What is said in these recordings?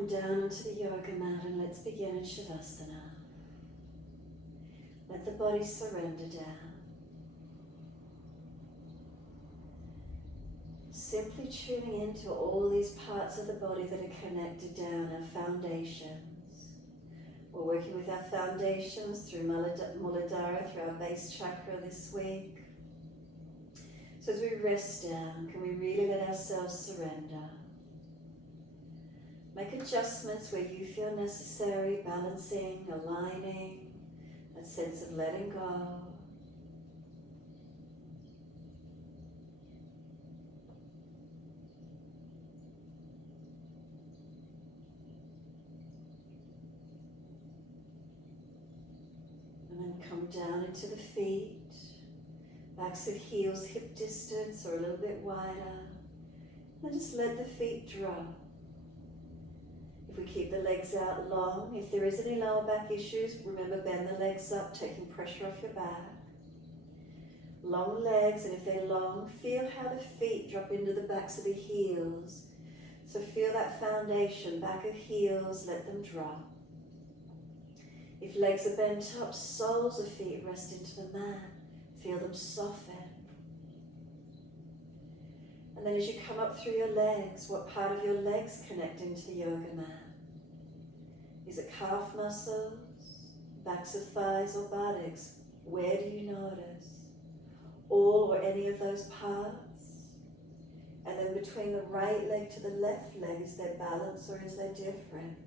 come down onto the yoga mat and let's begin in Shavasana. Let the body surrender down. Simply tuning into all these parts of the body that are connected down, our foundations. We're working with our foundations through Muladhara, through our base chakra this week. So as we rest down, can we really let ourselves surrender? Make adjustments where you feel necessary, balancing, aligning, that sense of letting go. And then come down into the feet. Backs of heels hip distance or a little bit wider. And just let the feet drop. If we keep the legs out long, if there is any lower back issues, remember bend the legs up, taking pressure off your back. Long legs, and if they're long, feel how the feet drop into the backs of the heels. So feel that foundation, back of heels, let them drop. If legs are bent up, soles of feet rest into the mat. Feel them soften. And then as you come up through your legs, what part of your legs connect into the yoga mat? Is it calf muscles, backs of thighs or buttocks? Where do you notice? All or any of those parts? And then between the right leg to the left leg, is there balance or is there difference?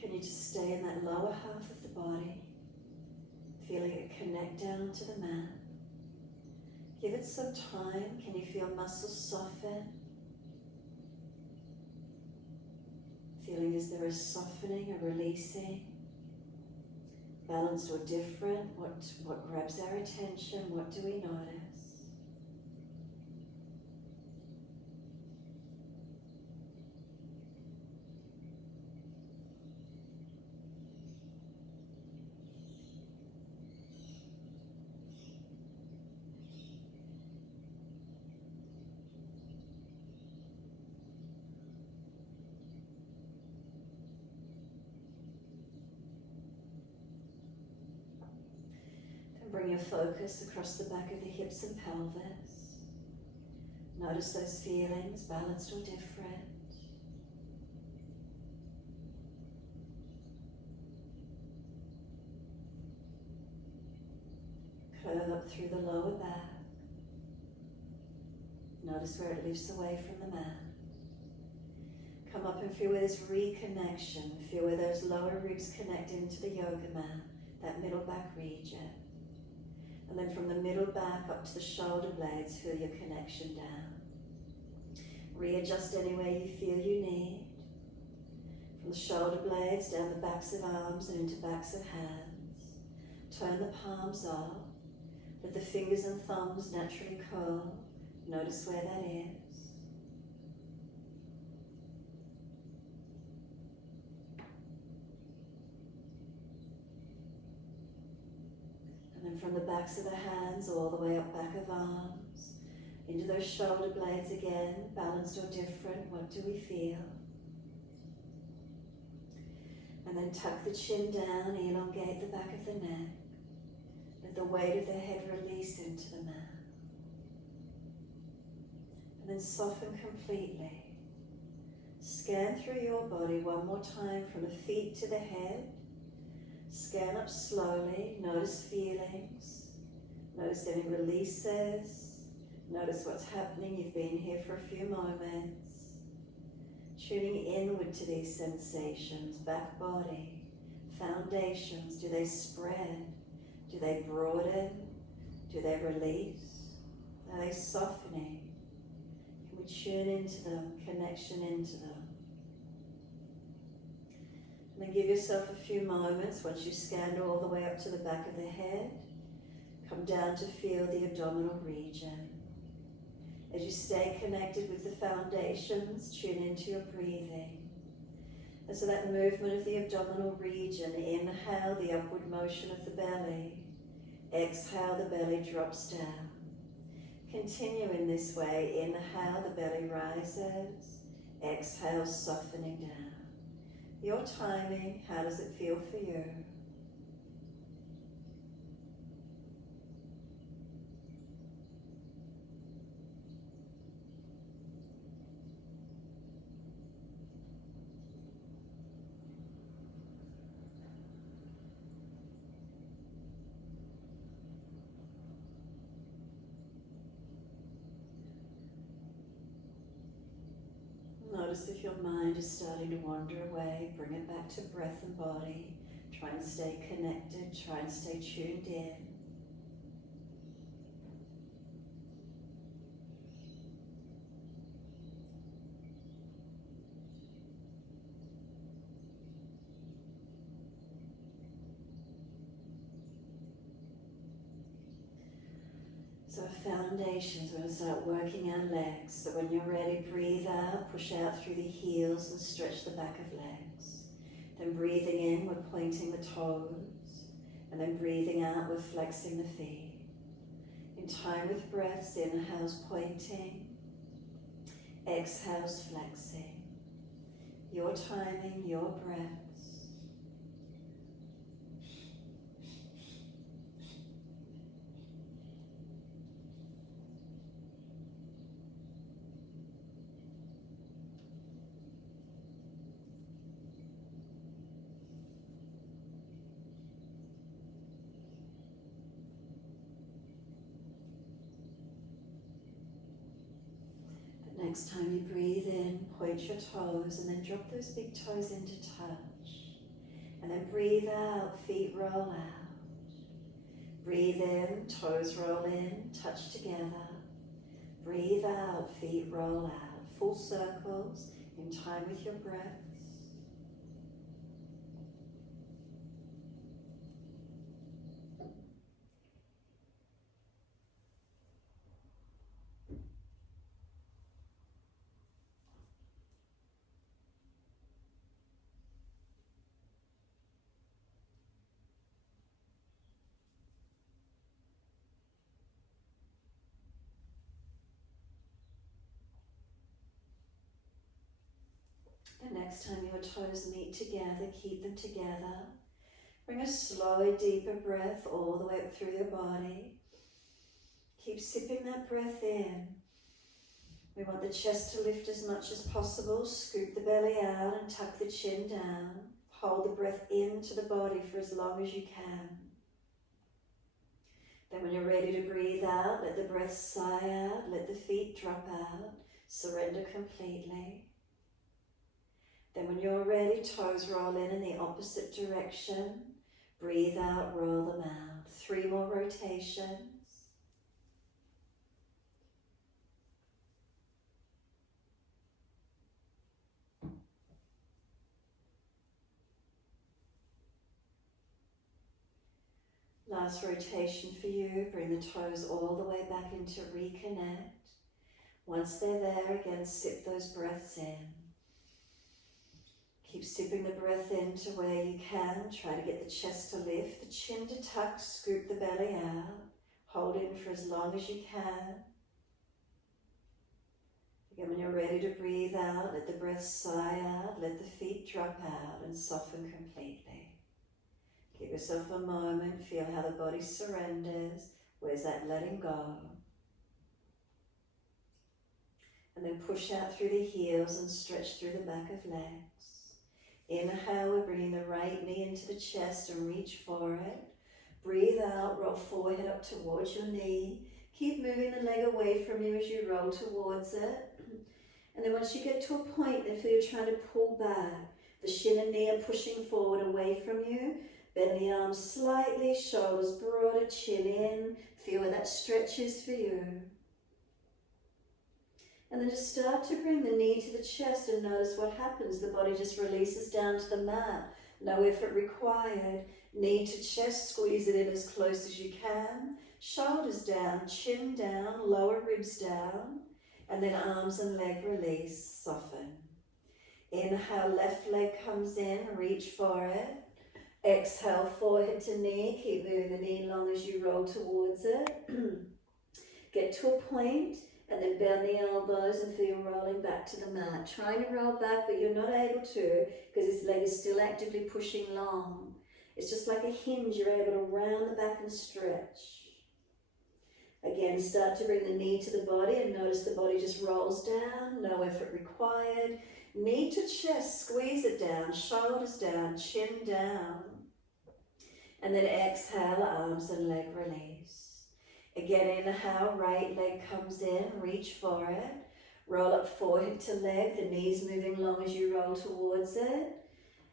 Can you just stay in that lower half of the body, feeling it connect down to the mat? Give it some time. Can you feel muscles soften? Feeling is there a softening, a releasing? Balanced or different? What grabs our attention? What do we notice? Bring your focus across the back of the hips and pelvis. Notice those feelings, balanced or different. Curve up through the lower back. Notice where it lifts away from the mat. Come up and feel where there's reconnection. Feel where those lower ribs connect into the yoga mat, that middle back region. And then from the middle back up to the shoulder blades, feel your connection down. Readjust anywhere you feel you need. From the shoulder blades down the backs of arms and into backs of hands. Turn the palms up. Let the fingers and thumbs naturally curl. Notice where that is. And then from the backs of the hands all the way up back of arms, into those shoulder blades again, balanced or different, what do we feel? And then tuck the chin down, elongate the back of the neck. Let the weight of the head release into the mat. And then soften completely. Scan through your body one more time from the feet to the head. Scan up slowly, notice feelings, notice any releases, notice what's happening. You've been here for a few moments. Tuning inward to these sensations, back body, foundations, do they spread? Do they broaden? Do they release? Are they softening? Can we tune into them, connection into them? And then give yourself a few moments once you've scanned all the way up to the back of the head. Come down to feel the abdominal region. As you stay connected with the foundations, tune into your breathing. And so that movement of the abdominal region, inhale the upward motion of the belly. Exhale, the belly drops down. Continue in this way. Inhale, the belly rises. Exhale, softening down. Your timing, how does it feel for you? Notice if your mind is starting to wander away, bring it back to breath and body. Try and stay connected, try and stay tuned in. So foundations, we're going to start working our legs. So when you're ready, breathe out, push out through the heels and stretch the back of legs. Then breathing in, we're pointing the toes. And then breathing out, we're flexing the feet. In time with breaths, inhales pointing, exhales flexing. Your timing, your breaths. Next time you breathe in, point your toes and then drop those big toes into touch. And then breathe out, feet roll out. Breathe in, toes roll in, touch together. Breathe out, feet roll out. Full circles in time with your breaths. And next time your toes meet together, keep them together. Bring a slow, deeper breath all the way up through your body. Keep sipping that breath in. We want the chest to lift as much as possible. Scoop the belly out and tuck the chin down. Hold the breath into the body for as long as you can. Then when you're ready to breathe out, let the breath sigh out, let the feet drop out. Surrender completely. Then when you're ready, toes roll in the opposite direction. Breathe out, roll them out. 3 more rotations. Last rotation for you. Bring the toes all the way back into reconnect. Once they're there, again, sip those breaths in. Keep sipping the breath into where you can. Try to get the chest to lift, the chin to tuck, scoop the belly out. Hold in for as long as you can. Again, when you're ready to breathe out, let the breath sigh out, let the feet drop out and soften completely. Give yourself a moment, feel how the body surrenders. Where's that letting go? And then push out through the heels and stretch through the back of legs. Inhale, we're bringing the right knee into the chest and reach for it. Breathe out, roll forehead up towards your knee. Keep moving the leg away from you as you roll towards it. And then once you get to a point that you're trying to pull back, the shin and knee are pushing forward away from you. Bend the arms slightly, shoulders broader, chin in. Feel where that stretch is for you. And then just start to bring the knee to the chest and notice what happens. The body just releases down to the mat. No effort required. Knee to chest, squeeze it in as close as you can. Shoulders down, chin down, lower ribs down. And then arms and leg release, soften. Inhale, left leg comes in, reach for it. Exhale, forehead to knee. Keep moving the knee long as you roll towards it. Get to a point and then bend the elbows and feel rolling back to the mat. Trying to roll back, but you're not able to because this leg is still actively pushing long. It's just like a hinge. You're able to round the back and stretch. Again, start to bring the knee to the body and notice the body just rolls down. No effort required. Knee to chest, squeeze it down, shoulders down, chin down. And then exhale, arms and leg release. Again, inhale, right leg comes in, reach for it. Roll up forehead to leg, the knees moving long as you roll towards it.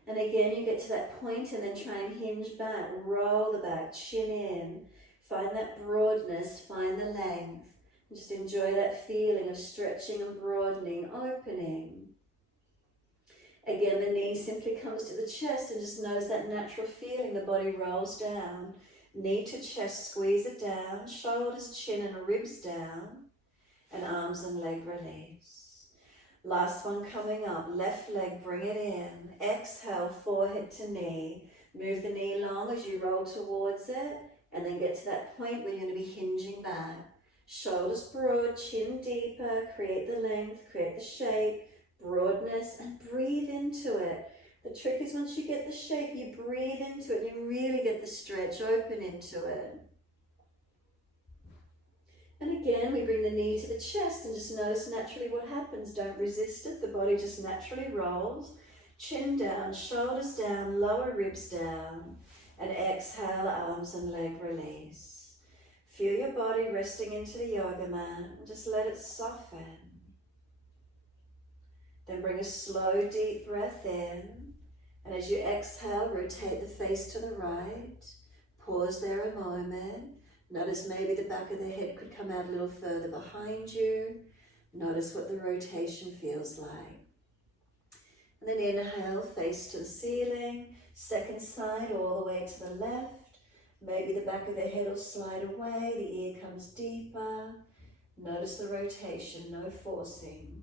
And again, you get to that point and then try and hinge back, roll the back, chin in. Find that broadness, find the length. Just enjoy that feeling of stretching and broadening, opening. Again, the knee simply comes to the chest and just notice that natural feeling. The body rolls down. Knee to chest, squeeze it down. Shoulders, chin and ribs down. And arms and leg release. Last one coming up. Left leg, bring it in. Exhale, forehead to knee. Move the knee long as you roll towards it. And then get to that point where you're going to be hinging back. Shoulders broad, chin deeper. Create the length, create the shape. Broadness, and breathe into it. The trick is once you get the shape, you breathe into it, you really get the stretch, open into it. And again, we bring the knee to the chest and just notice naturally what happens. Don't resist it, the body just naturally rolls. Chin down, shoulders down, lower ribs down. And exhale, arms and leg release. Feel your body resting into the yoga mat and just let it soften. Then bring a slow, deep breath in. And as you exhale, rotate the face to the right. Pause there a moment. Notice maybe the back of the head could come out a little further behind you. Notice what the rotation feels like. And then inhale, face to the ceiling. Second side, all the way to the left. Maybe the back of the head will slide away. The ear comes deeper. Notice the rotation, no forcing.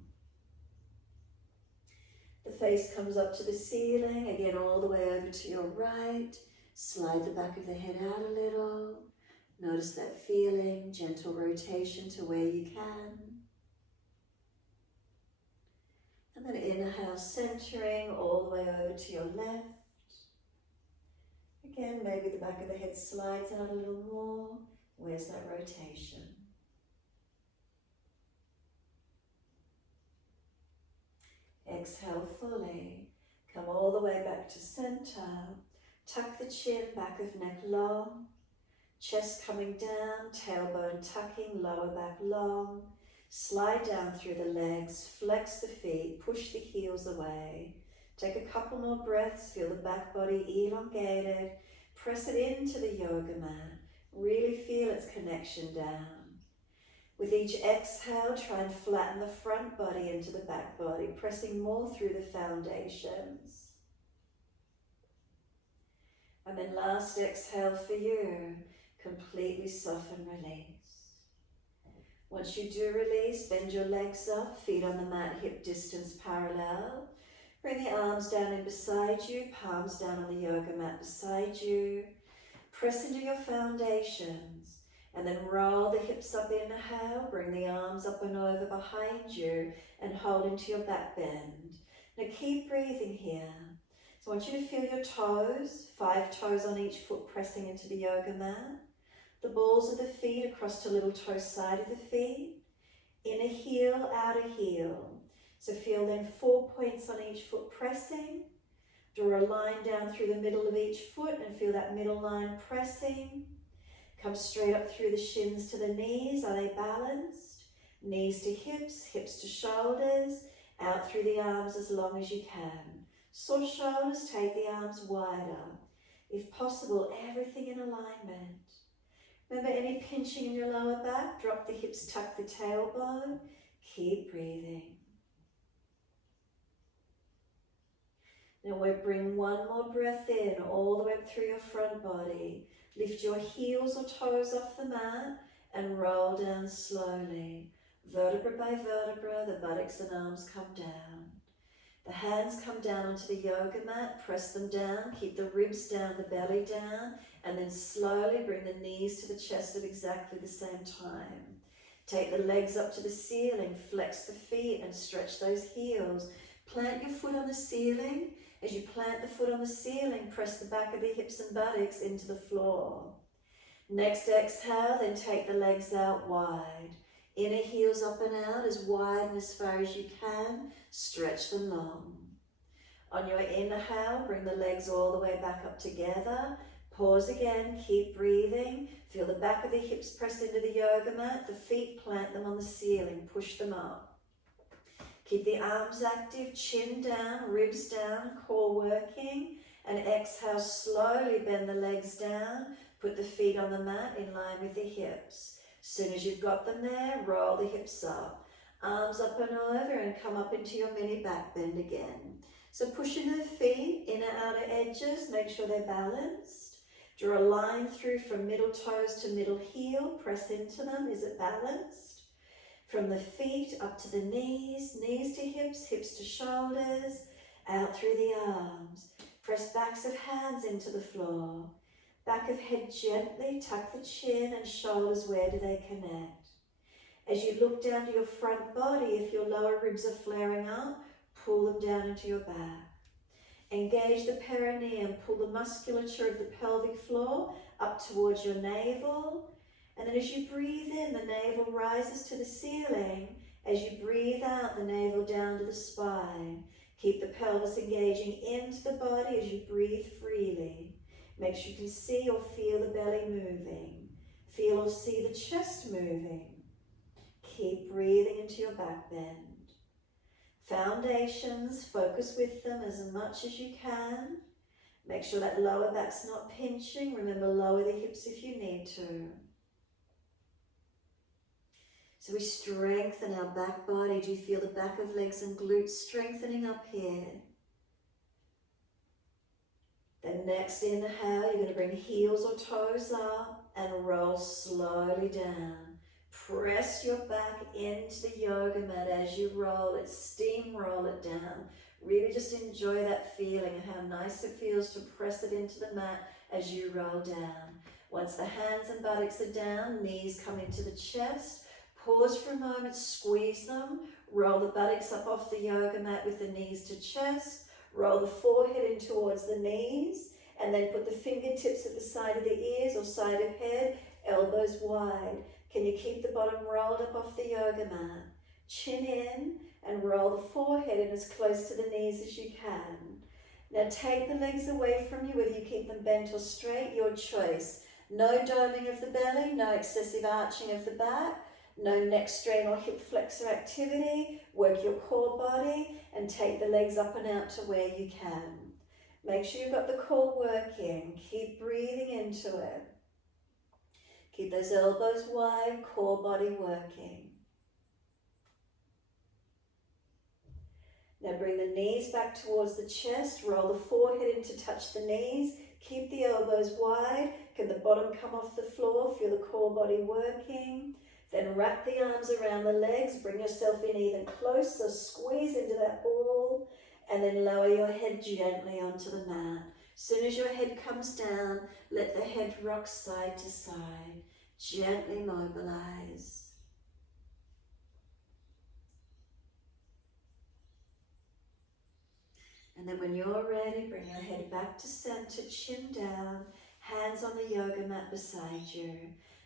The face comes up to the ceiling, again all the way over to your right. Slide the back of the head out a little. Notice that feeling, gentle rotation to where you can. And then inhale, centering all the way over to your left. Again, maybe the back of the head slides out a little more. Where's that rotation? Exhale fully. Come all the way back to center. Tuck the chin, back of neck long. Chest coming down, tailbone tucking, lower back long. Slide down through the legs, flex the feet, push the heels away. Take a couple more breaths, feel the back body elongated. Press it into the yoga mat. Really feel its connection down. With each exhale, try and flatten the front body into the back body, pressing more through the foundations. And then last exhale for you, completely soften, release. Once you do release, bend your legs up, feet on the mat, hip distance parallel. Bring the arms down in beside you, palms down on the yoga mat beside you. Press into your foundations. And then roll the hips up, inhale, bring the arms up and over behind you and hold into your back bend. Now keep breathing here. So I want you to feel your toes, 5 toes on each foot pressing into the yoga mat. The balls of the feet across to little toe side of the feet. Inner heel, outer heel. So feel then 4 points on each foot pressing. Draw a line down through the middle of each foot and feel that middle line pressing. Come straight up through the shins to the knees. Are they balanced? Knees to hips, hips to shoulders. Out through the arms as long as you can. Sore shoulders, take the arms wider. If possible, everything in alignment. Remember any pinching in your lower back? Drop the hips, tuck the tailbone. Keep breathing. Now we'll bring one more breath in, all the way up through your front body. Lift your heels or toes off the mat and roll down slowly. Vertebra by vertebra, the buttocks and arms come down. The hands come down onto the yoga mat, press them down, keep the ribs down, the belly down, and then slowly bring the knees to the chest at exactly the same time. Take the legs up to the ceiling, flex the feet and stretch those heels. Plant your foot on the ceiling. As you plant the foot on the ceiling, press the back of the hips and buttocks into the floor. Next exhale, then take the legs out wide. Inner heels up and out as wide and as far as you can. Stretch them long. On your inhale, bring the legs all the way back up together. Pause again, keep breathing. Feel the back of the hips press into the yoga mat. The feet plant them on the ceiling, push them up. Keep the arms active, chin down, ribs down, core working. And exhale, slowly bend the legs down. Put the feet on the mat in line with the hips. As soon as you've got them there, roll the hips up. Arms up and over and come up into your mini back bend again. So push into the feet, inner outer edges, make sure they're balanced. Draw a line through from middle toes to middle heel, press into them. Is it balanced? From the feet up to the knees, knees to hips, hips to shoulders, out through the arms. Press backs of hands into the floor. Back of head gently, tuck the chin and shoulders, where do they connect? As you look down to your front body, if your lower ribs are flaring up, pull them down into your back. Engage the perineum, pull the musculature of the pelvic floor up towards your navel. And then as you breathe in, the navel rises to the ceiling. As you breathe out, the navel down to the spine. Keep the pelvis engaging into the body as you breathe freely. Make sure you can see or feel the belly moving. Feel or see the chest moving. Keep breathing into your back bend. Foundations, focus with them as much as you can. Make sure that lower back's not pinching. Remember, lower the hips if you need to. So we strengthen our back body. Do you feel the back of legs and glutes strengthening up here? Then next inhale, you're going to bring heels or toes up and roll slowly down. Press your back into the yoga mat as you roll it, steamroll it down. Really just enjoy that feeling and how nice it feels to press it into the mat as you roll down. Once the hands and buttocks are down, knees come into the chest. Pause for a moment, squeeze them. Roll the buttocks up off the yoga mat with the knees to chest. Roll the forehead in towards the knees. And then put the fingertips at the side of the ears or side of head, elbows wide. Can you keep the bottom rolled up off the yoga mat? Chin in and roll the forehead in as close to the knees as you can. Now take the legs away from you, whether you keep them bent or straight, your choice. No doming of the belly, no excessive arching of the back, no neck strain or hip flexor activity. Work your core body and take the legs up and out to where you can. Make sure you've got the core working. Keep breathing into it. Keep those elbows wide, core body working. Now bring the knees back towards the chest. Roll the forehead in to touch the knees. Keep the elbows wide. Can the bottom come off the floor? Feel the core body working. Then wrap the arms around the legs. Bring yourself in even closer. Squeeze into that ball. And then lower your head gently onto the mat. As soon as your head comes down, let the head rock side to side. Gently mobilize. And then when you're ready, bring your head back to center, chin down, hands on the yoga mat beside you.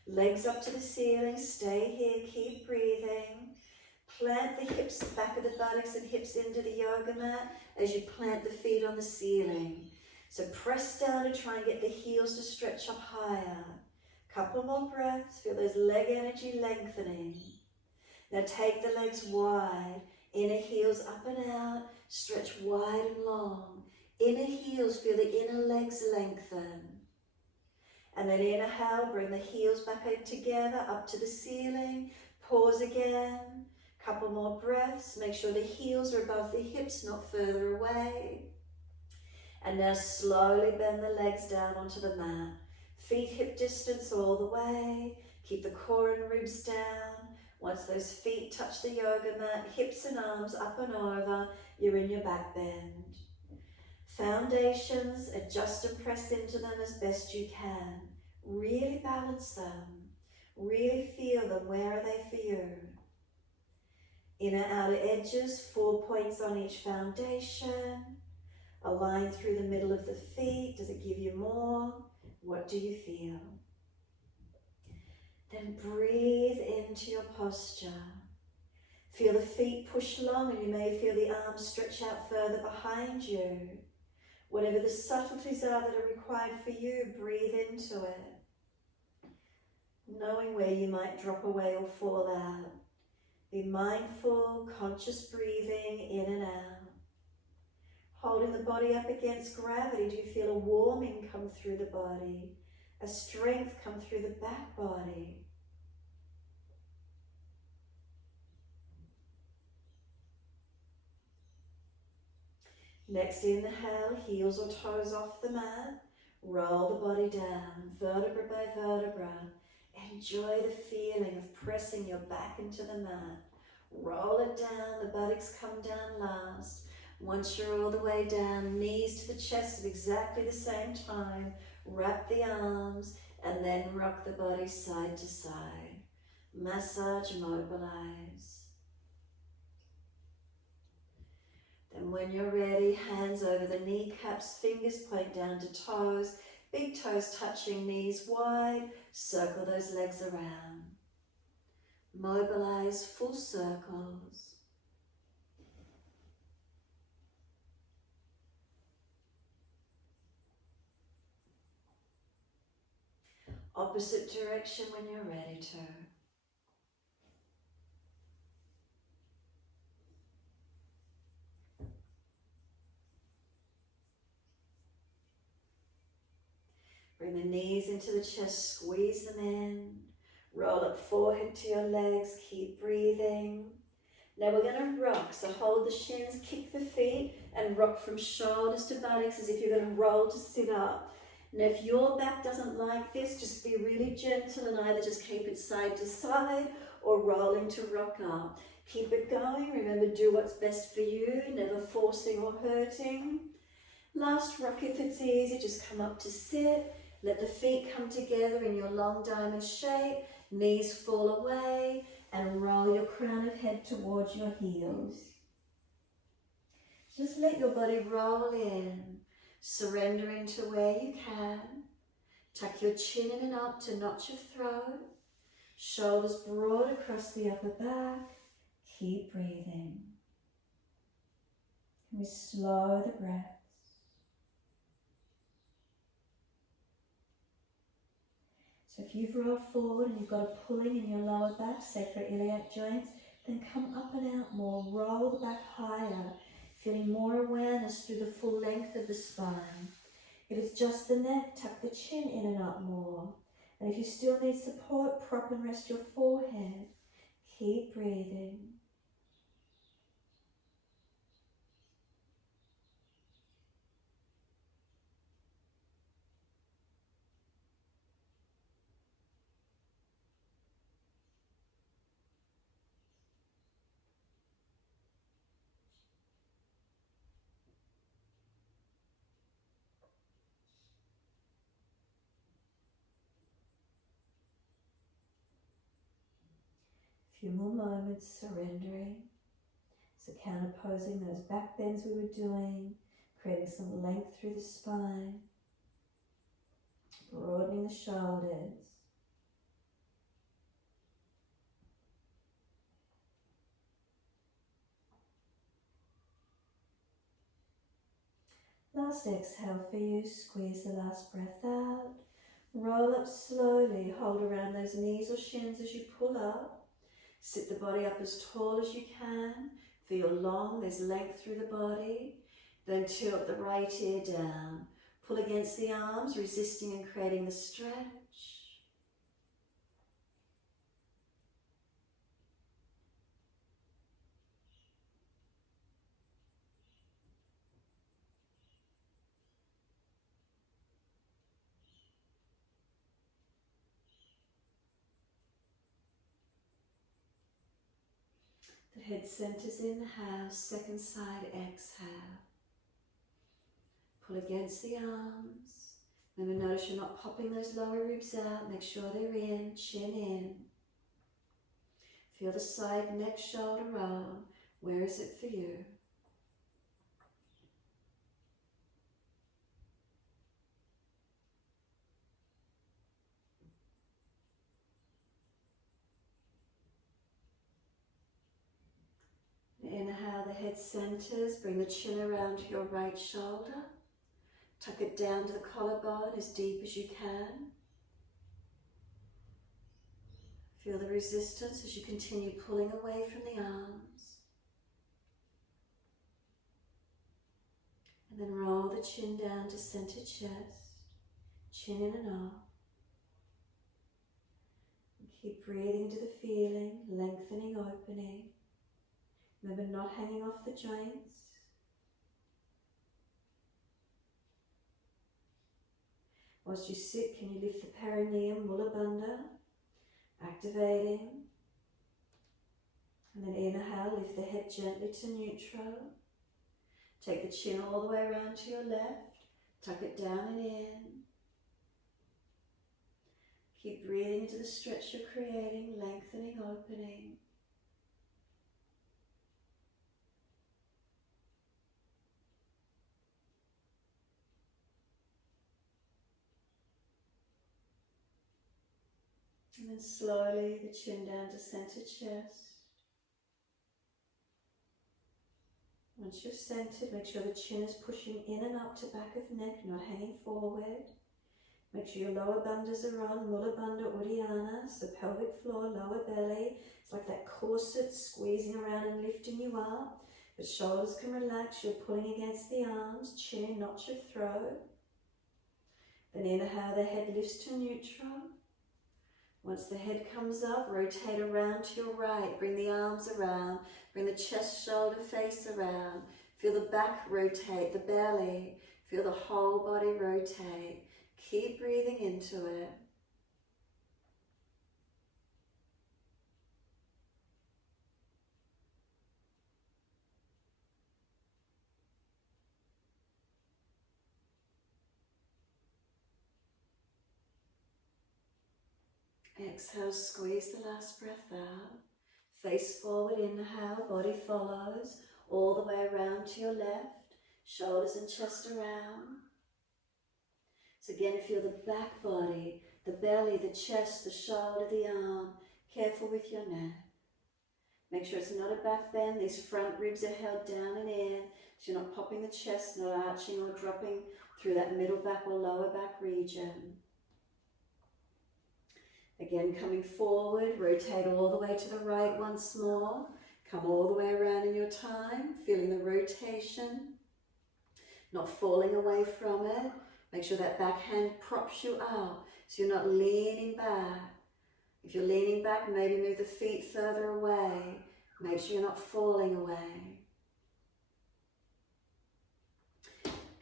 Legs up to the ceiling, stay here, keep breathing. Plant the hips, back of the buttocks and hips into the yoga mat as you plant the feet on the ceiling. So press down and try and get the heels to stretch up higher. Couple more breaths, feel those leg energy lengthening. Now take the legs wide, inner heels up and out, stretch wide and long. Inner heels, feel the inner legs lengthen. And then inhale, bring the heels back in together, up to the ceiling. Pause again, couple more breaths. Make sure the heels are above the hips, not further away. And now slowly bend the legs down onto the mat. Feet hip distance all the way. Keep the core and ribs down. Once those feet touch the yoga mat, hips and arms up and over, you're in your back bend. Foundations, adjust and press into them as best you can. Really balance them. Really feel them. Where are they for you? Inner outer edges, 4 points on each foundation. A line through the middle of the feet. Does it give you more? What do you feel? Then breathe into your posture. Feel the feet push long, and you may feel the arms stretch out further behind you. Whatever the subtleties are that are required for you, breathe into it. Knowing where you might drop away or fall out. Be mindful, conscious breathing in and out. Holding the body up against gravity, do you feel a warming come through the body? A strength come through the back body? Next inhale, heels or toes off the mat. Roll the body down, vertebra by vertebra. Enjoy the feeling of pressing your back into the mat. Roll it down, the buttocks come down last. Once you're all the way down, knees to the chest at exactly the same time. Wrap the arms and then rock the body side to side. Massage, mobilize. Then when you're ready, hands over the kneecaps, fingers point down to toes, big toes touching, knees wide, circle those legs around. Mobilize, full circles. Opposite direction when you're ready to. Bring the knees into the chest, squeeze them in. Roll up forehead to your legs, keep breathing. Now we're going to rock, so hold the shins, kick the feet, and rock from shoulders to buttocks as if you're going to roll to sit up. Now if your back doesn't like this, just be really gentle and either just keep it side to side or rolling to rock up. Keep it going, remember do what's best for you, never forcing or hurting. Last rock if it's easy, just come up to sit. Let the feet come together in your long diamond shape, knees fall away, and roll your crown of head towards your heels. Just let your body roll in, surrendering to where you can. Tuck your chin in and up to notch your throat. Shoulders broad across the upper back. Keep breathing. And we slow the breath. So if you've rolled forward and you've got a pulling in your lower back, sacroiliac joints, then come up and out more. Roll the back higher, feeling more awareness through the full length of the spine. If it's just the neck, tuck the chin in and up more. And if you still need support, prop and rest your forehead. Keep breathing. A few more moments surrendering. So counterposing those back bends we were doing, creating some length through the spine, broadening the shoulders. Last exhale for you, squeeze the last breath out. Roll up slowly, hold around those knees or shins as you pull up. Sit the body up as tall as you can. Feel long, there's length through the body. Then tilt the right ear down. Pull against the arms, resisting and creating the stretch. The head centers inhale, second side exhale. Pull against the arms. Remember, notice you're not popping those lower ribs out. Make sure they're in, chin in. Feel the side, neck, shoulder roll. Where is it for you? Inhale, the head centers. Bring the chin around your right shoulder. Tuck it down to the collarbone as deep as you can. Feel the resistance as you continue pulling away from the arms. And then roll the chin down to center chest. Chin in and off. And keep breathing into the feeling, lengthening, opening. Remember, not hanging off the joints. Whilst you sit, can you lift the perineum, Mula Bandha, activating. And then inhale, lift the head gently to neutral. Take the chin all the way around to your left. Tuck it down and in. Keep breathing into the stretch you're creating, lengthening, opening. And then slowly the chin down to center chest. Once you're centered, make sure the chin is pushing in and up to back of neck, not hanging forward. Make sure your lower bandhas are on, Mula Bandha, Uddiyana, so pelvic floor, lower belly. It's like that corset squeezing around and lifting you up. But shoulders can relax, you're pulling against the arms, chin in, not your throat. Then inhale, the head lifts to neutral. Once the head comes up, rotate around to your right. Bring the arms around. Bring the chest, shoulder, face around. Feel the back rotate, the belly. Feel the whole body rotate. Keep breathing into it. Exhale, squeeze the last breath out. Face forward, inhale, body follows. All the way around to your left. Shoulders and chest around. So again, feel the back body, the belly, the chest, the shoulder, the arm. Careful with your neck. Make sure it's not a back bend. These front ribs are held down and in. So you're not popping the chest, not arching or dropping through that middle back or lower back region. Again, coming forward, rotate all the way to the right once more. Come all the way around in your time, feeling the rotation, not falling away from it. Make sure that back hand props you up, so you're not leaning back. If you're leaning back, maybe move the feet further away. Make sure you're not falling away.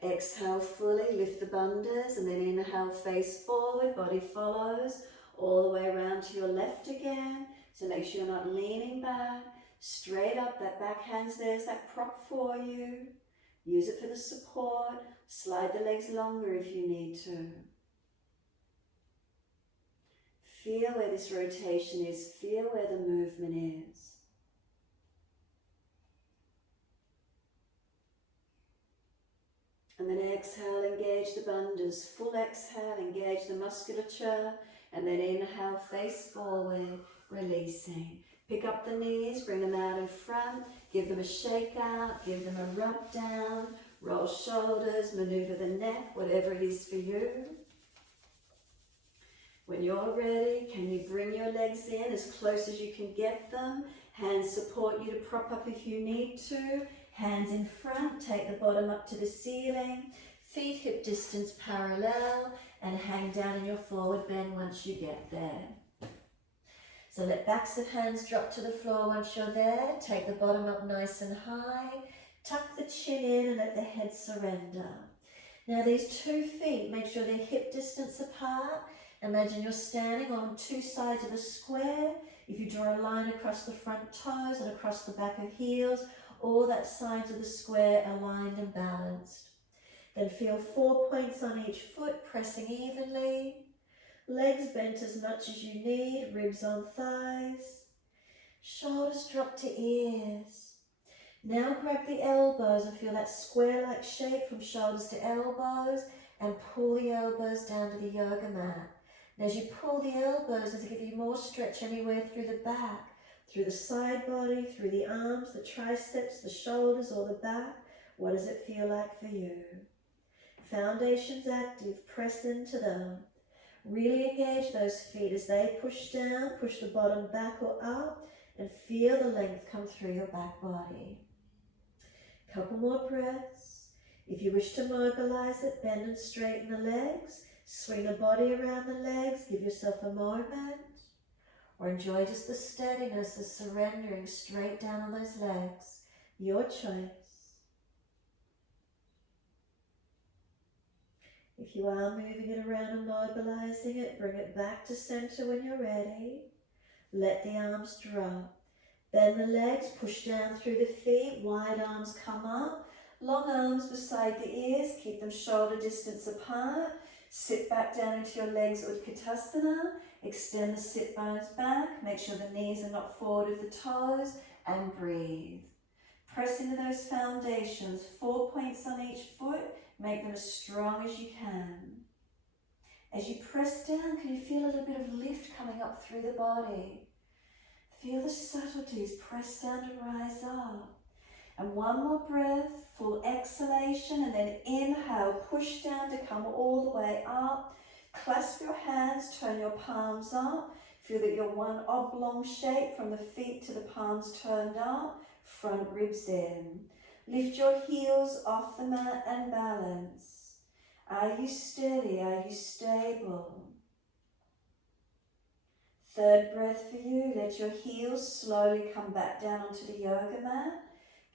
Exhale fully, lift the bandhas, and then inhale, face forward, body follows. All the way around to your left again. So make sure you're not leaning back. Straight up, that back hand's there's that prop for you. Use it for the support. Slide the legs longer if you need to. Feel where this rotation is. Feel where the movement is. And then exhale, engage the bandhas. Full exhale, engage the musculature. And then inhale, face forward, releasing. Pick up the knees, bring them out in front, give them a shake out, give them a rub down, roll shoulders, maneuver the neck, whatever it is for you. When you're ready, can you bring your legs in as close as you can get them? Hands support you to prop up if you need to. Hands in front, take the bottom up to the ceiling. Feet hip distance parallel and hang down in your forward bend once you get there. So let backs of hands drop to the floor once you're there. Take the bottom up nice and high. Tuck the chin in and let the head surrender. Now these 2 feet, make sure they're hip distance apart Imagine you're standing on two sides of a square. If you draw a line across the front toes and across the back of heels, all that sides of the square aligned and balanced. Then feel 4 points on each foot, pressing evenly. Legs bent as much as you need, ribs on thighs. Shoulders drop to ears. Now grab the elbows and feel that square-like shape from shoulders to elbows and pull the elbows down to the yoga mat. And as you pull the elbows, it'll give you more stretch anywhere through the back, through the side body, through the arms, the triceps, the shoulders or the back. What does it feel like for you? Foundations active, press into them. Really engage those feet as they push down, push the bottom back or up, and feel the length come through your back body. Couple more breaths. If you wish to mobilize it, bend and straighten the legs, swing the body around the legs, give yourself a moment, or enjoy just the steadiness of surrendering straight down on those legs. Your choice. If you are moving it around and mobilizing it, bring it back to center when you're ready. Let the arms drop. Bend the legs, push down through the feet, wide arms come up. Long arms beside the ears, keep them shoulder distance apart. Sit back down into your legs, Utkatasana. Extend the sit bones back. Make sure the knees are not forward of the toes and breathe. Press into those foundations, 4 points on each foot. Make them as strong as you can. As you press down, can you feel a little bit of lift coming up through the body? Feel the subtleties, press down to rise up. And one more breath, full exhalation, and then inhale, push down to come all the way up. Clasp your hands, turn your palms up. Feel that you're one oblong shape from the feet to the palms turned up, front ribs in. Lift your heels off the mat and balance. Are you steady? Are you stable? Third breath for you. Let your heels slowly come back down onto the yoga mat.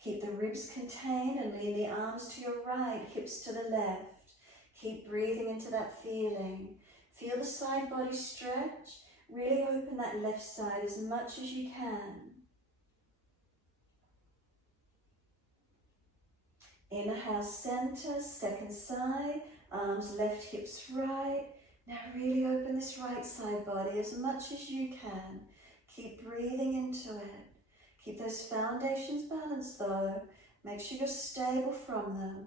Keep the ribs contained and lean the arms to your right, hips to the left. Keep breathing into that feeling. Feel the side body stretch. Really open that left side as much as you can. Inhale, center, second side, arms left, hips right. Now really open this right side body as much as you can. Keep breathing into it. Keep those foundations balanced though. Make sure you're stable from them.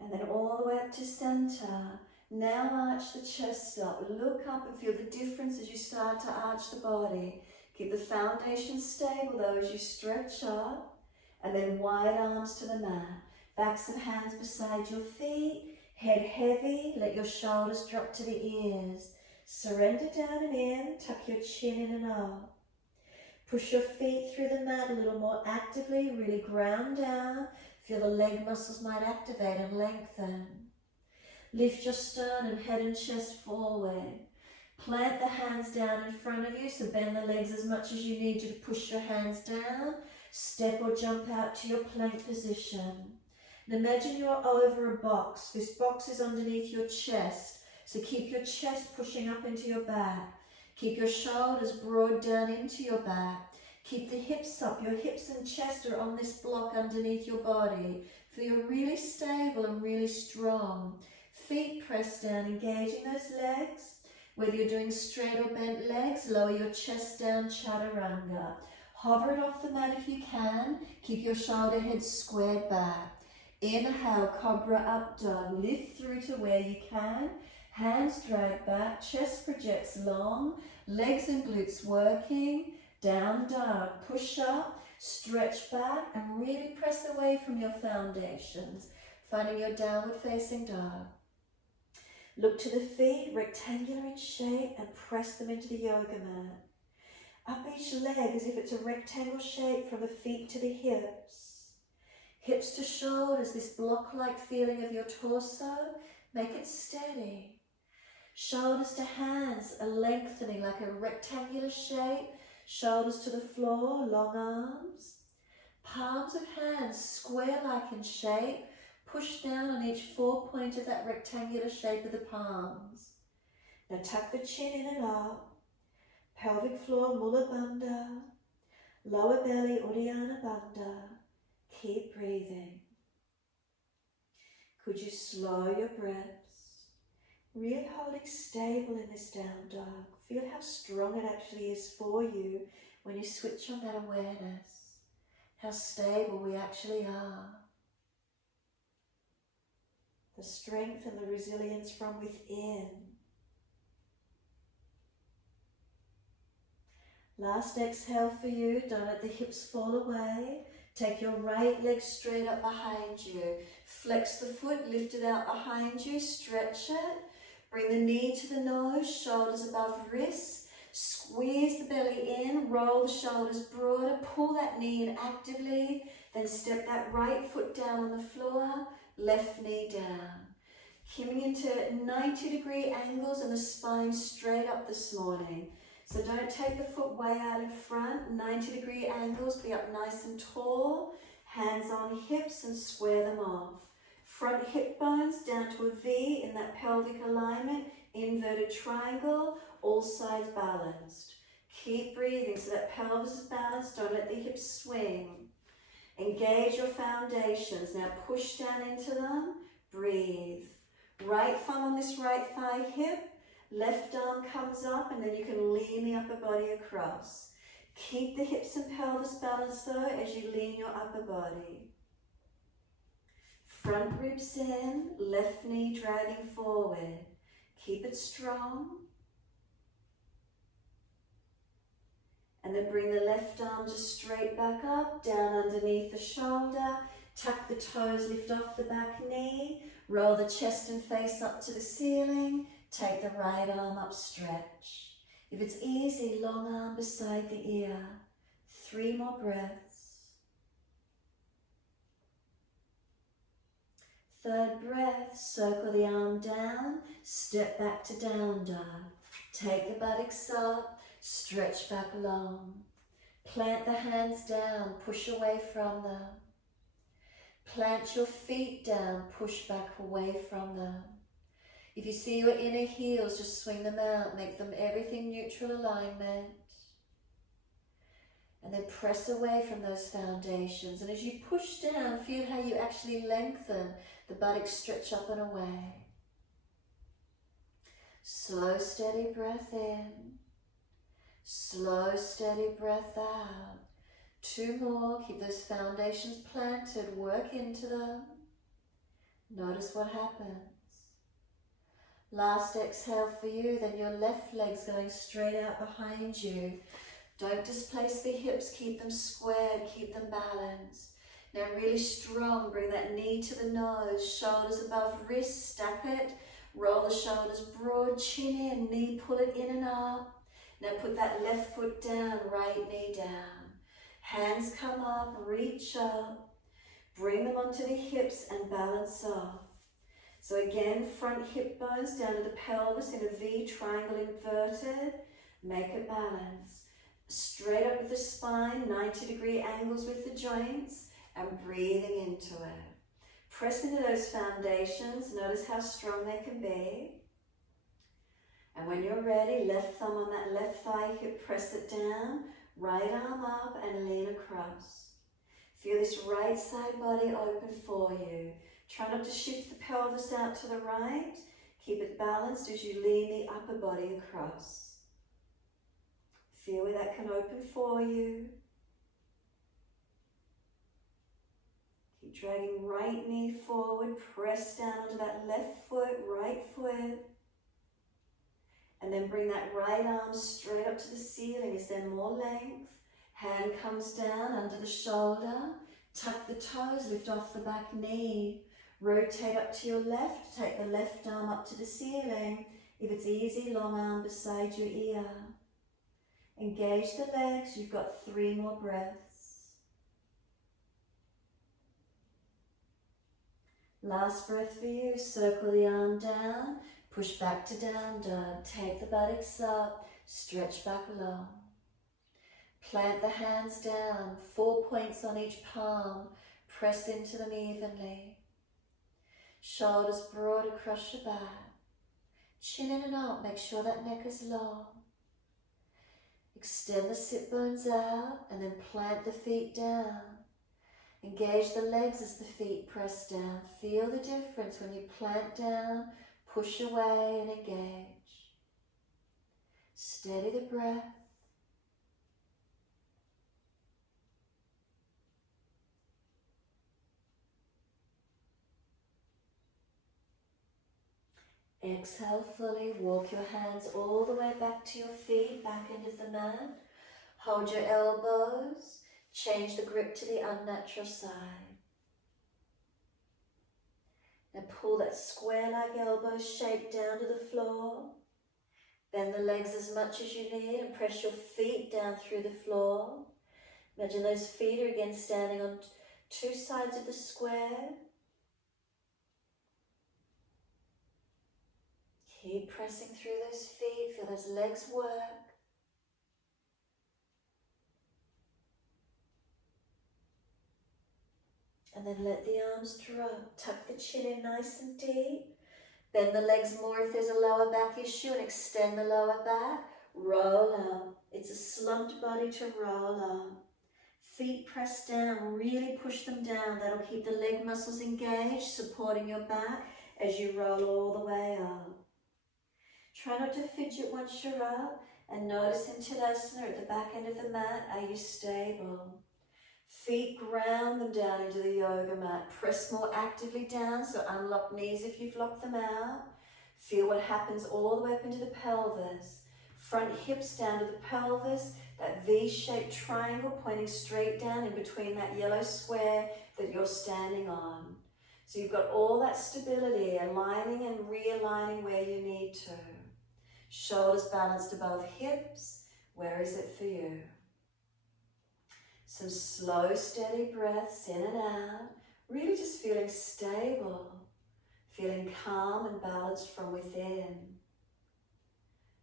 And then all the way up to center. Now arch the chest up. Look up and feel the difference as you start to arch the body. Keep the foundation stable though as you stretch up, and then wide arms to the mat. Backs and hands beside your feet, head heavy, let your shoulders drop to the ears. Surrender down and in, tuck your chin in and up. Push your feet through the mat a little more actively, really ground down. Feel the leg muscles might activate and lengthen. Lift your sternum, head and chest forward. Plant the hands down in front of you, so bend the legs as much as you need to push your hands down. Step or jump out to your plank position. And imagine you're over a box. This box is underneath your chest, so keep your chest pushing up into your back. Keep your shoulders broad down into your back. Keep the hips up. Your hips and chest are on this block underneath your body. Feel really stable and really strong. Feet pressed down, engaging those legs. Whether you're doing straight or bent legs, lower your chest down, chaturanga. Hover it off the mat if you can. Keep your shoulder head squared back. Inhale, cobra up dog. Lift through to where you can. Hands drag back, chest projects long, legs and glutes working. Down dog, push up, stretch back, and really press away from your foundations, finding your downward facing dog. Look to the feet, rectangular in shape, and press them into the yoga mat. Up each leg as if it's a rectangle shape from the feet to the hips. Hips to shoulders, this block-like feeling of your torso. Make it steady. Shoulders to hands, a lengthening like a rectangular shape. Shoulders to the floor, long arms. Palms of hands, square-like in shape. Push down on each 4 point of that rectangular shape of the palms. Now tuck the chin in and up. Pelvic floor Mula Bandha. Lower belly Uddiyana Bandha. Keep breathing. Could you slow your breaths? Really holding stable in this down dog. Feel how strong it actually is for you when you switch on that awareness. How stable we actually are. The strength and the resilience from within. Last exhale for you. Don't let the hips fall away. Take your right leg straight up behind you. Flex the foot, lift it out behind you, stretch it. Bring the knee to the nose, shoulders above wrists. Squeeze the belly in, roll the shoulders broader, pull that knee in actively. Then step that right foot down on the floor, left knee down. Coming into 90-degree angles and the spine straight up this morning. So don't take the foot way out in front. 90-degree angles, be up nice and tall. Hands on hips and square them off. Front hip bones down to a V in that pelvic alignment. Inverted triangle, all sides balanced. Keep breathing so that pelvis is balanced. Don't let the hips swing. Engage your foundations. Now push down into them. Breathe. Right thumb on this right thigh hip. Left arm comes up and then you can lean the upper body across. Keep the hips and pelvis balanced though as you lean your upper body. Front ribs in, left knee dragging forward. Keep it strong. And then bring the left arm just straight back up, down underneath the shoulder. Tuck the toes, lift off the back knee. Roll the chest and face up to the ceiling. Take the right arm up, stretch. If it's easy, long arm beside the ear. 3 more breaths. Third breath, circle the arm down, step back to down dog. Take the buttocks up, stretch back long. Plant the hands down, push away from them. Plant your feet down, push back away from them. If you see your inner heels, just swing them out, make them everything neutral alignment. And then press away from those foundations. And as you push down, feel how you actually lengthen. The buttocks stretch up and away. Slow, steady breath in. Slow, steady breath out. 2 more. Keep those foundations planted. Work into them. Notice what happens. Last exhale for you. Then your left leg's going straight out behind you. Don't displace the hips. Keep them squared. Keep them balanced. Now really strong. Bring that knee to the nose. Shoulders above wrist. Stack it. Roll the shoulders broad. Chin in. Knee pull it in and up. Now put that left foot down. Right knee down. Hands come up. Reach up. Bring them onto the hips and balance off. So again, front hip bones down to the pelvis in a V, triangle inverted. Make it balance. Straight up with the spine, 90-degree angles with the joints, and breathing into it. Press into those foundations. Notice how strong they can be. And when you're ready, left thumb on that left thigh hip, press it down. Right arm up and lean across. Feel this right side body open for you. Try not to shift the pelvis out to the right. Keep it balanced as you lean the upper body across. Feel where that can open for you. Keep dragging right knee forward. Press down onto that left foot, right foot. And then bring that right arm straight up to the ceiling. Is there more length? Hand comes down under the shoulder. Tuck the toes, lift off the back knee. Rotate up to your left, take the left arm up to the ceiling. If it's easy, long arm beside your ear. Engage the legs, you've got 3 more breaths. Last breath for you, circle the arm down, push back to down dog. Take the buttocks up, stretch back long. Plant the hands down, 4 points on each palm, press into them evenly. Shoulders broad across your back. Chin in and up, make sure that neck is long. Extend the sit bones out and then plant the feet down. Engage the legs as the feet press down. Feel the difference when you plant down, push away and engage. Steady the breath. Exhale fully, walk your hands all the way back to your feet, back into the mat. Hold your elbows, change the grip to the unnatural side. Now pull that square-like elbow shape down to the floor. Bend the legs as much as you need and press your feet down through the floor. Imagine those feet are again standing on two sides of the square. Keep pressing through those feet, feel those legs work. And then let the arms drop, tuck the chin in nice and deep. Bend the legs more if there's a lower back issue and extend the lower back. Roll up. It's a slumped body to roll up. Feet press down, really push them down. That'll keep the leg muscles engaged, supporting your back as you roll all the way up. Try not to fidget once you're up, and notice in Tadasana at the back end of the mat, are you stable? Feet ground them down into the yoga mat. Press more actively down, so unlock knees if you've locked them out. Feel what happens all the way up into the pelvis. Front hips down to the pelvis, that V-shaped triangle pointing straight down in between that yellow square that you're standing on. So you've got all that stability, aligning and realigning where you need to. Shoulders balanced above hips. Where is it for you? Some slow, steady breaths in and out. Really just feeling stable. Feeling calm and balanced from within.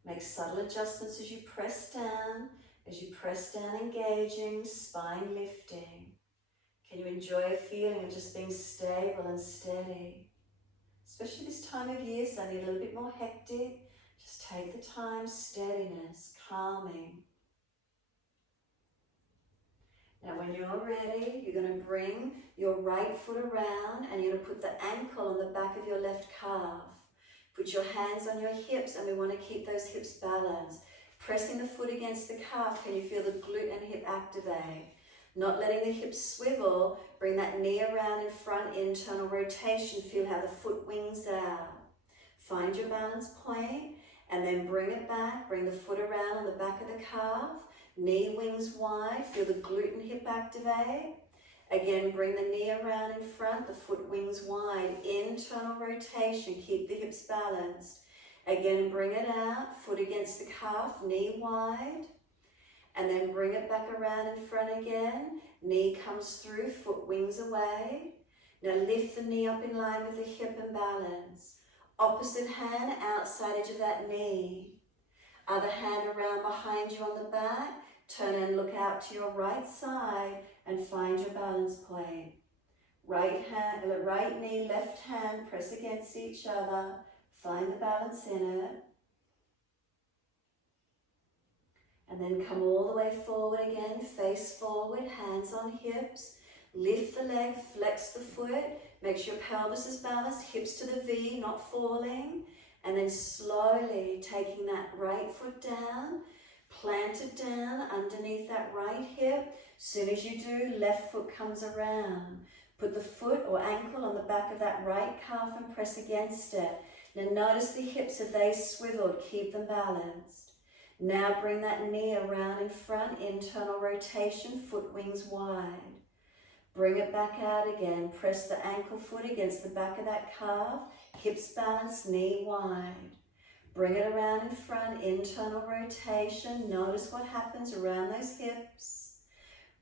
Make subtle adjustments as you press down. As you press down, engaging, spine lifting. Can you enjoy a feeling of just being stable and steady? Especially this time of year, so I need a little bit more hectic. Just take the time, steadiness, calming. Now when you're ready, you're going to bring your right foot around and you're going to put the ankle on the back of your left calf. Put your hands on your hips and we want to keep those hips balanced. Pressing the foot against the calf, can you feel the glute and hip activate? Not letting the hips swivel, bring that knee around in front, internal rotation, feel how the foot wings out. Find your balance point and then bring it back, bring the foot around on the back of the calf, knee wings wide, feel the glute and hip activate. Again, bring the knee around in front, the foot wings wide, internal rotation, keep the hips balanced. Again, bring it out, foot against the calf, knee wide. And then bring it back around in front again. Knee comes through, foot wings away. Now lift the knee up in line with the hip and balance. Opposite hand, outside edge of that knee. Other hand around behind you on the back. Turn and look out to your right side and find your balance point. Right knee, left hand, press against each other. Find the balance in it. And then come all the way forward again, face forward, hands on hips. Lift the leg, flex the foot. Make sure your pelvis is balanced, hips to the V, not falling. And then slowly taking that right foot down, plant it down underneath that right hip. Soon as you do, left foot comes around. Put the foot or ankle on the back of that right calf and press against it. Now notice the hips, if they swiveled, keep them balanced. Now bring that knee around in front, internal rotation, foot wings wide. Bring it back out again. Press the ankle foot against the back of that calf, hips balanced, knee wide. Bring it around in front, internal rotation. Notice what happens around those hips.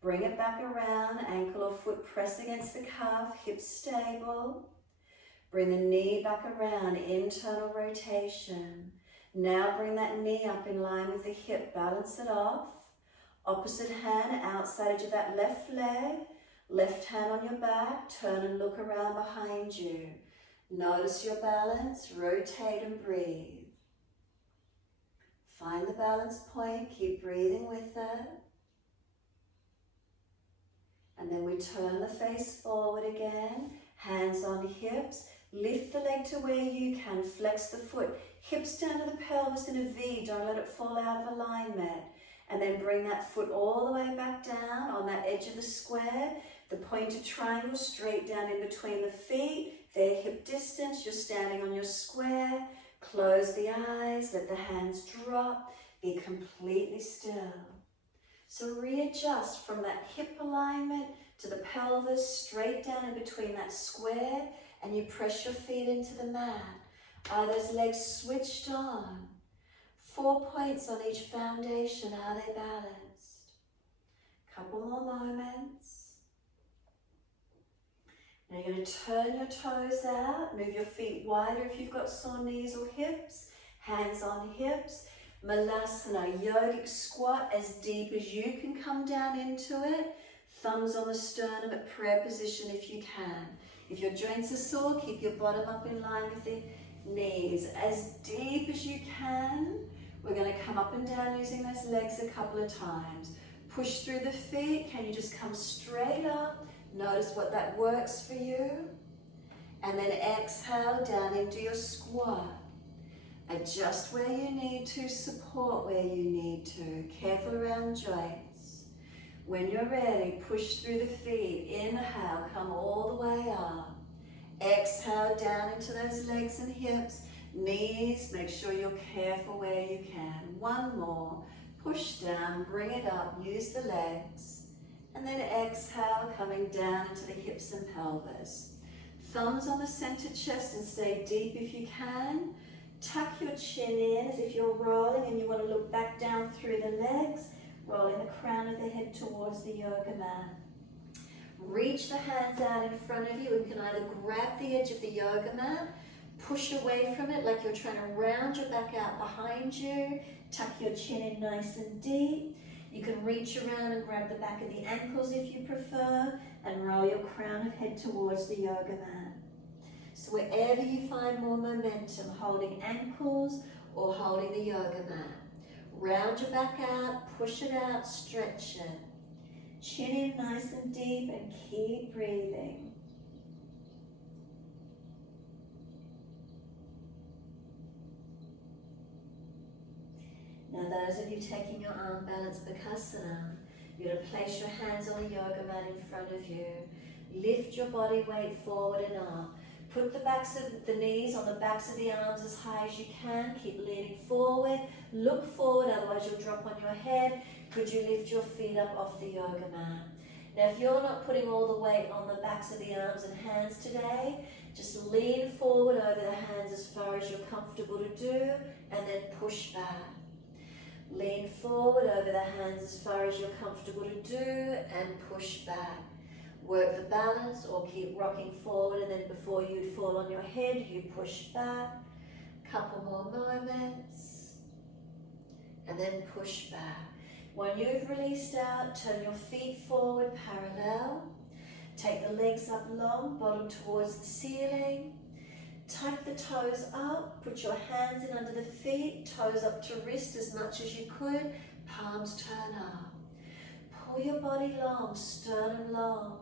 Bring it back around, ankle or foot press against the calf, hips stable. Bring the knee back around, internal rotation. Now bring that knee up in line with the hip, balance it off. Opposite hand, outside edge of that left leg. Left hand on your back, turn and look around behind you. Notice your balance, rotate and breathe. Find the balance point, keep breathing with it. And then we turn the face forward again, hands on hips, lift the leg to where you can, flex the foot, hips down to the pelvis in a V, don't let it fall out of alignment. And then bring that foot all the way back down on that edge of the square, the pointed triangle straight down in between the feet, they're hip distance, you're standing on your square, close the eyes, let the hands drop, be completely still. So readjust from that hip alignment to the pelvis, straight down in between that square, and you press your feet into the mat. Are those legs switched on? 4 points on each foundation, are they balanced? Couple more moments. Now you're going to turn your toes out, move your feet wider if you've got sore knees or hips, hands on hips. Malasana, yogic squat as deep as you can come down into it. Thumbs on the sternum at prayer position if you can. If your joints are sore, keep your bottom up in line with the knees. As deep as you can. We're going to come up and down using those legs a couple of times. Push through the feet. Can you just come straight up? Notice what that works for you. And then exhale down into your squat. Adjust where you need to, support where you need to. Careful around joints. When you're ready, push through the feet. Inhale, come all the way up. Exhale down into those legs and hips. Knees, make sure you're careful where you can. One more. Push down, bring it up, use the legs. And then exhale, coming down into the hips and pelvis. Thumbs on the center chest and stay deep if you can. Tuck your chin in as if you're rolling and you want to look back down through the legs, rolling the crown of the head towards the yoga mat. Reach the hands out in front of you and can either grab the edge of the yoga mat, push away from it like you're trying to round your back out behind you, tuck your chin in nice and deep. You can reach around and grab the back of the ankles if you prefer and roll your crown of head towards the yoga mat. So wherever you find more momentum, holding ankles or holding the yoga mat. Round your back out, push it out, stretch it. Chin in nice and deep and keep breathing. Now those of you taking your arm balance Bakasana, you're going to place your hands on the yoga mat in front of you. Lift your body weight forward and up. Put the backs of the knees on the backs of the arms as high as you can. Keep leaning forward. Look forward, otherwise you'll drop on your head. Could you lift your feet up off the yoga mat? Now if you're not putting all the weight on the backs of the arms and hands today, just lean forward over the hands as far as you're comfortable to do and then push back. Lean forward over the hands as far as you're comfortable to do and push back. Work the balance or keep rocking forward and then before you fall on your head, you push back. Couple more moments and then push back. When you've released out, turn your feet forward parallel. Take the legs up long, bottom towards the ceiling. Tuck the toes up, put your hands in under the feet, toes up to wrist as much as you could, palms turn up. Pull your body long, sternum long.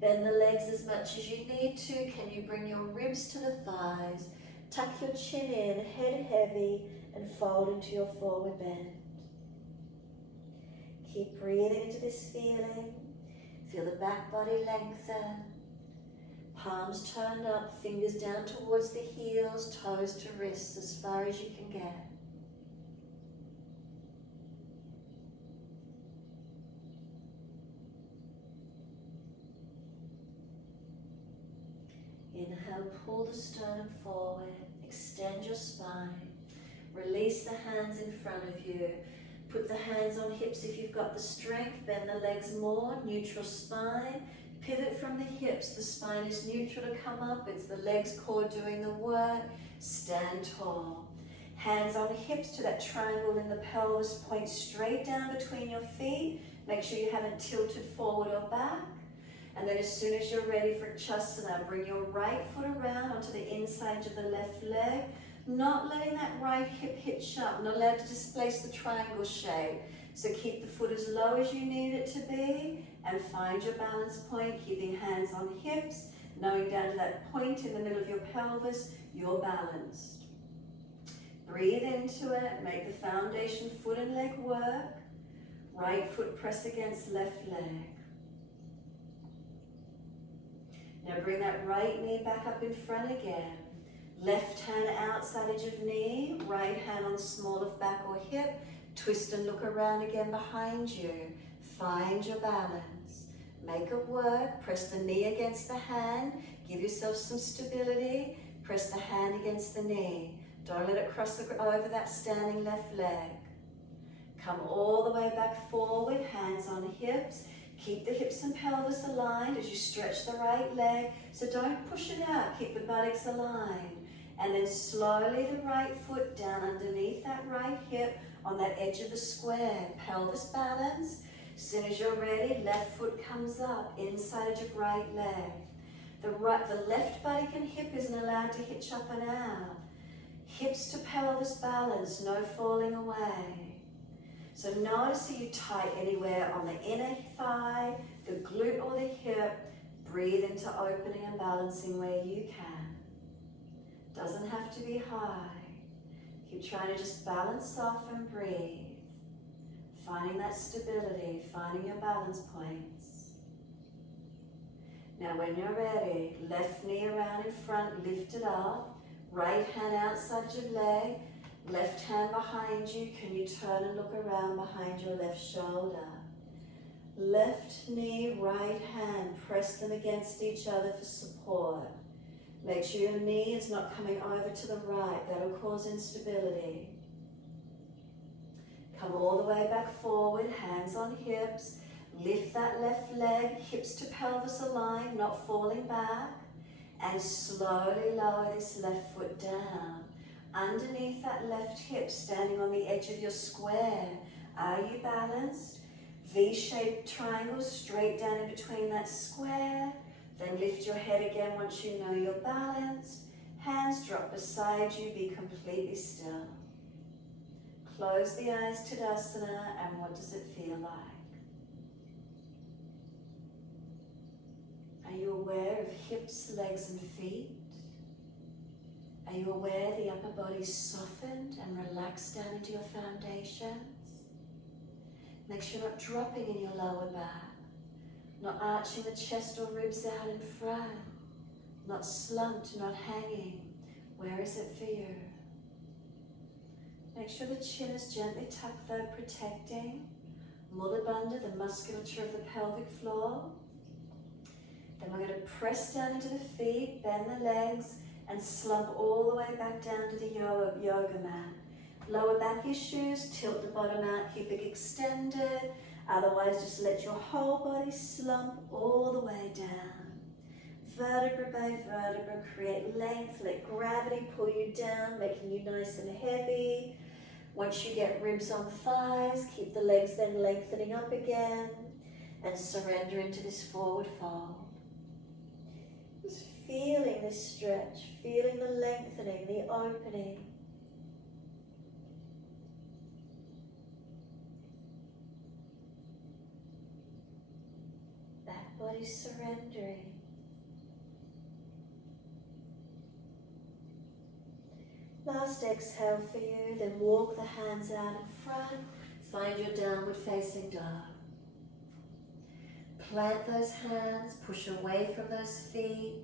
Bend the legs as much as you need to. Can you bring your ribs to the thighs? Tuck your chin in, head heavy, and fold into your forward bend. Keep breathing into this feeling. Feel the back body lengthen. Palms turned up, fingers down towards the heels, toes to wrists as far as you can get. Inhale, pull the sternum forward, extend your spine, release the hands in front of you. Put the hands on hips if you've got the strength, bend the legs more, neutral spine. Pivot from the hips, the spine is neutral to come up, it's the legs core doing the work. Stand tall. Hands on hips to that triangle in the pelvis, point straight down between your feet. Make sure you haven't tilted forward or back. And then as soon as you're ready for Chasana, bring your right foot around onto the inside of the left leg, not letting that right hip hitch up, not allowed to displace the triangle shape. So keep the foot as low as you need it to be and find your balance point, keeping hands on hips, knowing down to that point in the middle of your pelvis, you're balanced. Breathe into it, make the foundation foot and leg work. Right foot press against left leg. Now bring that right knee back up in front again. Left hand outside edge of knee, right hand on small of back or hip. Twist and look around again behind you. Find your balance. Make it work. Press the knee against the hand. Give yourself some stability. Press the hand against the knee. Don't let it cross over that standing left leg. Come all the way back forward, hands on hips. Keep the hips and pelvis aligned as you stretch the right leg. So don't push it out, keep the buttocks aligned. And then slowly the right foot down underneath that right hip on that edge of the square. Pelvis balance. As soon as you're ready, left foot comes up, inside edge of right leg. The left buttock and hip isn't allowed to hitch up and out. Hips to pelvis balance, no falling away. So notice if you tight anywhere on the inner thigh, the glute or the hip. Breathe into opening and balancing where you can. Doesn't have to be high. Keep trying to just balance off and breathe. Finding that stability, finding your balance points. Now when you're ready, left knee around in front, lift it up. Right hand outside your leg. Left hand behind you, can you turn and look around behind your left shoulder? Left knee, right hand, press them against each other for support. Make sure your knee is not coming over to the right, that'll cause instability. Come all the way back forward, hands on hips. Lift that left leg, hips to pelvis aligned, not falling back. And slowly lower this left foot down. Underneath that left hip, standing on the edge of your square. Are you balanced? V-shaped triangle straight down in between that square. Then lift your head again once you know you're balanced. Hands drop beside you, be completely still. Close the eyes, Tadasana, and what does it feel like? Are you aware of hips, legs, and feet? Are you aware the upper body's softened and relaxed down into your foundations? Make sure you're not dropping in your lower back, not arching the chest or ribs out in front, not slumped, not hanging. Where is it for you? Make sure the chin is gently tucked though, protecting. Mula Bandha, the musculature of the pelvic floor. Then we're going to press down into the feet, bend the legs, and slump all the way back down to the yoga mat. Lower back issues, tilt the bottom out, keep it extended. Otherwise, just let your whole body slump all the way down. Vertebra by vertebra, create length, let gravity pull you down, making you nice and heavy. Once you get ribs on thighs, keep the legs then lengthening up again, and surrender into this forward fold. Just feeling this stretch, feeling the lengthening, the opening. Back body surrendering. Last exhale for you, then walk the hands out in front. Find your downward facing dog. Plant those hands, push away from those feet,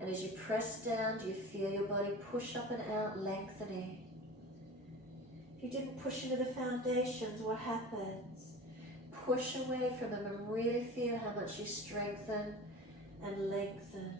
and as you press down, do you feel your body push up and out, lengthening? If you didn't push into the foundations, what happens? Push away from them and really feel how much you strengthen and lengthen.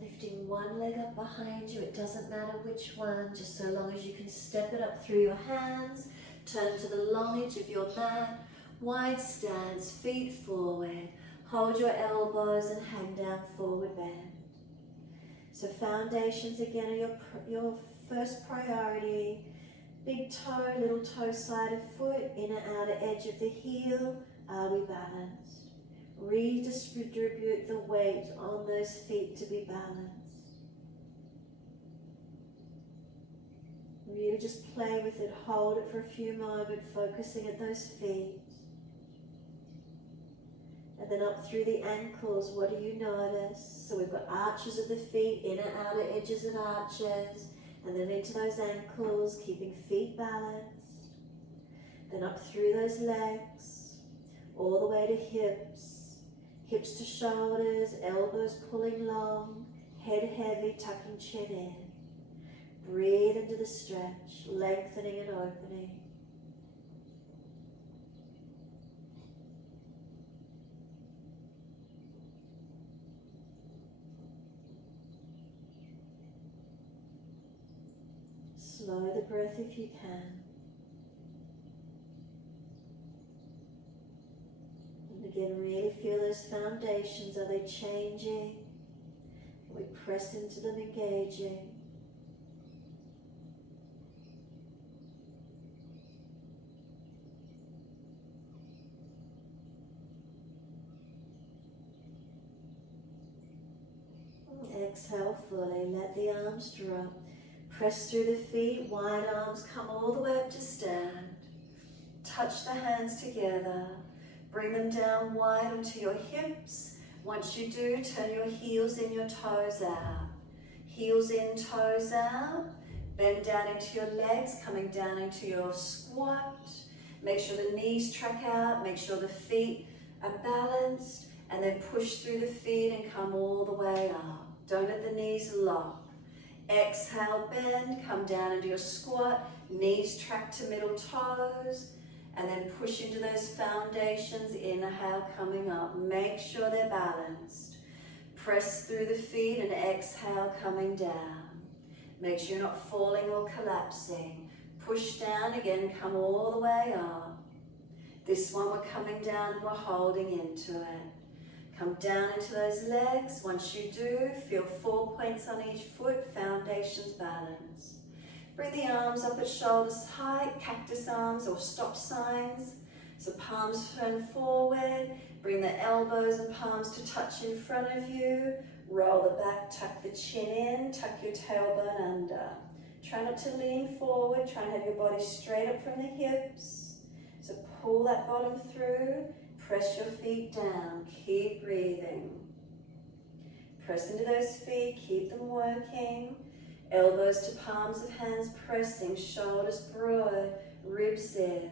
Lifting one leg up behind you. It doesn't matter which one, just so long as you can step it up through your hands. Turn to the long edge of your mat. Wide stance, feet forward. Hold your elbows and hang down, forward bend. So foundations again are your first priority. Big toe, little toe, side of foot, inner outer edge of the heel. Are we balanced? Redistribute the weight on those feet to be balanced. Really just play with it, hold it for a few moments, focusing at those feet. And then up through the ankles, what do you notice? So we've got arches of the feet, inner outer edges and arches, and then into those ankles, keeping feet balanced. Then up through those legs, all the way to hips, hips to shoulders, elbows pulling long, head heavy, tucking chin in. Breathe into the stretch, lengthening and opening. Slow the breath if you can. And again, really feel those foundations. Are they changing? We press into them, engaging. Exhale fully, let the arms drop. Press through the feet, wide arms, come all the way up to stand. Touch the hands together. Bring them down wide onto your hips. Once you do, turn your heels in, your toes out. Heels in, toes out. Bend down into your legs, coming down into your squat. Make sure the knees track out, make sure the feet are balanced, and then push through the feet and come all the way up. Don't let the knees lock. Exhale, bend, come down into your squat, knees track to middle toes, and then push into those foundations. Inhale, coming up. Make sure they're balanced. Press through the feet and exhale, coming down. Make sure you're not falling or collapsing. Push down again, come all the way up. This one we're coming down and we're holding into it. Come down into those legs. Once you do, feel 4 points on each foot, foundations balance. Bring the arms up at shoulders height, cactus arms or stop signs. So palms turn forward. Bring the elbows and palms to touch in front of you. Roll the back, tuck the chin in, tuck your tailbone under. Try not to lean forward, try and have your body straight up from the hips. So pull that bottom through. Press your feet down, keep breathing. Press into those feet, keep them working. Elbows to palms of hands pressing, shoulders broad, ribs in.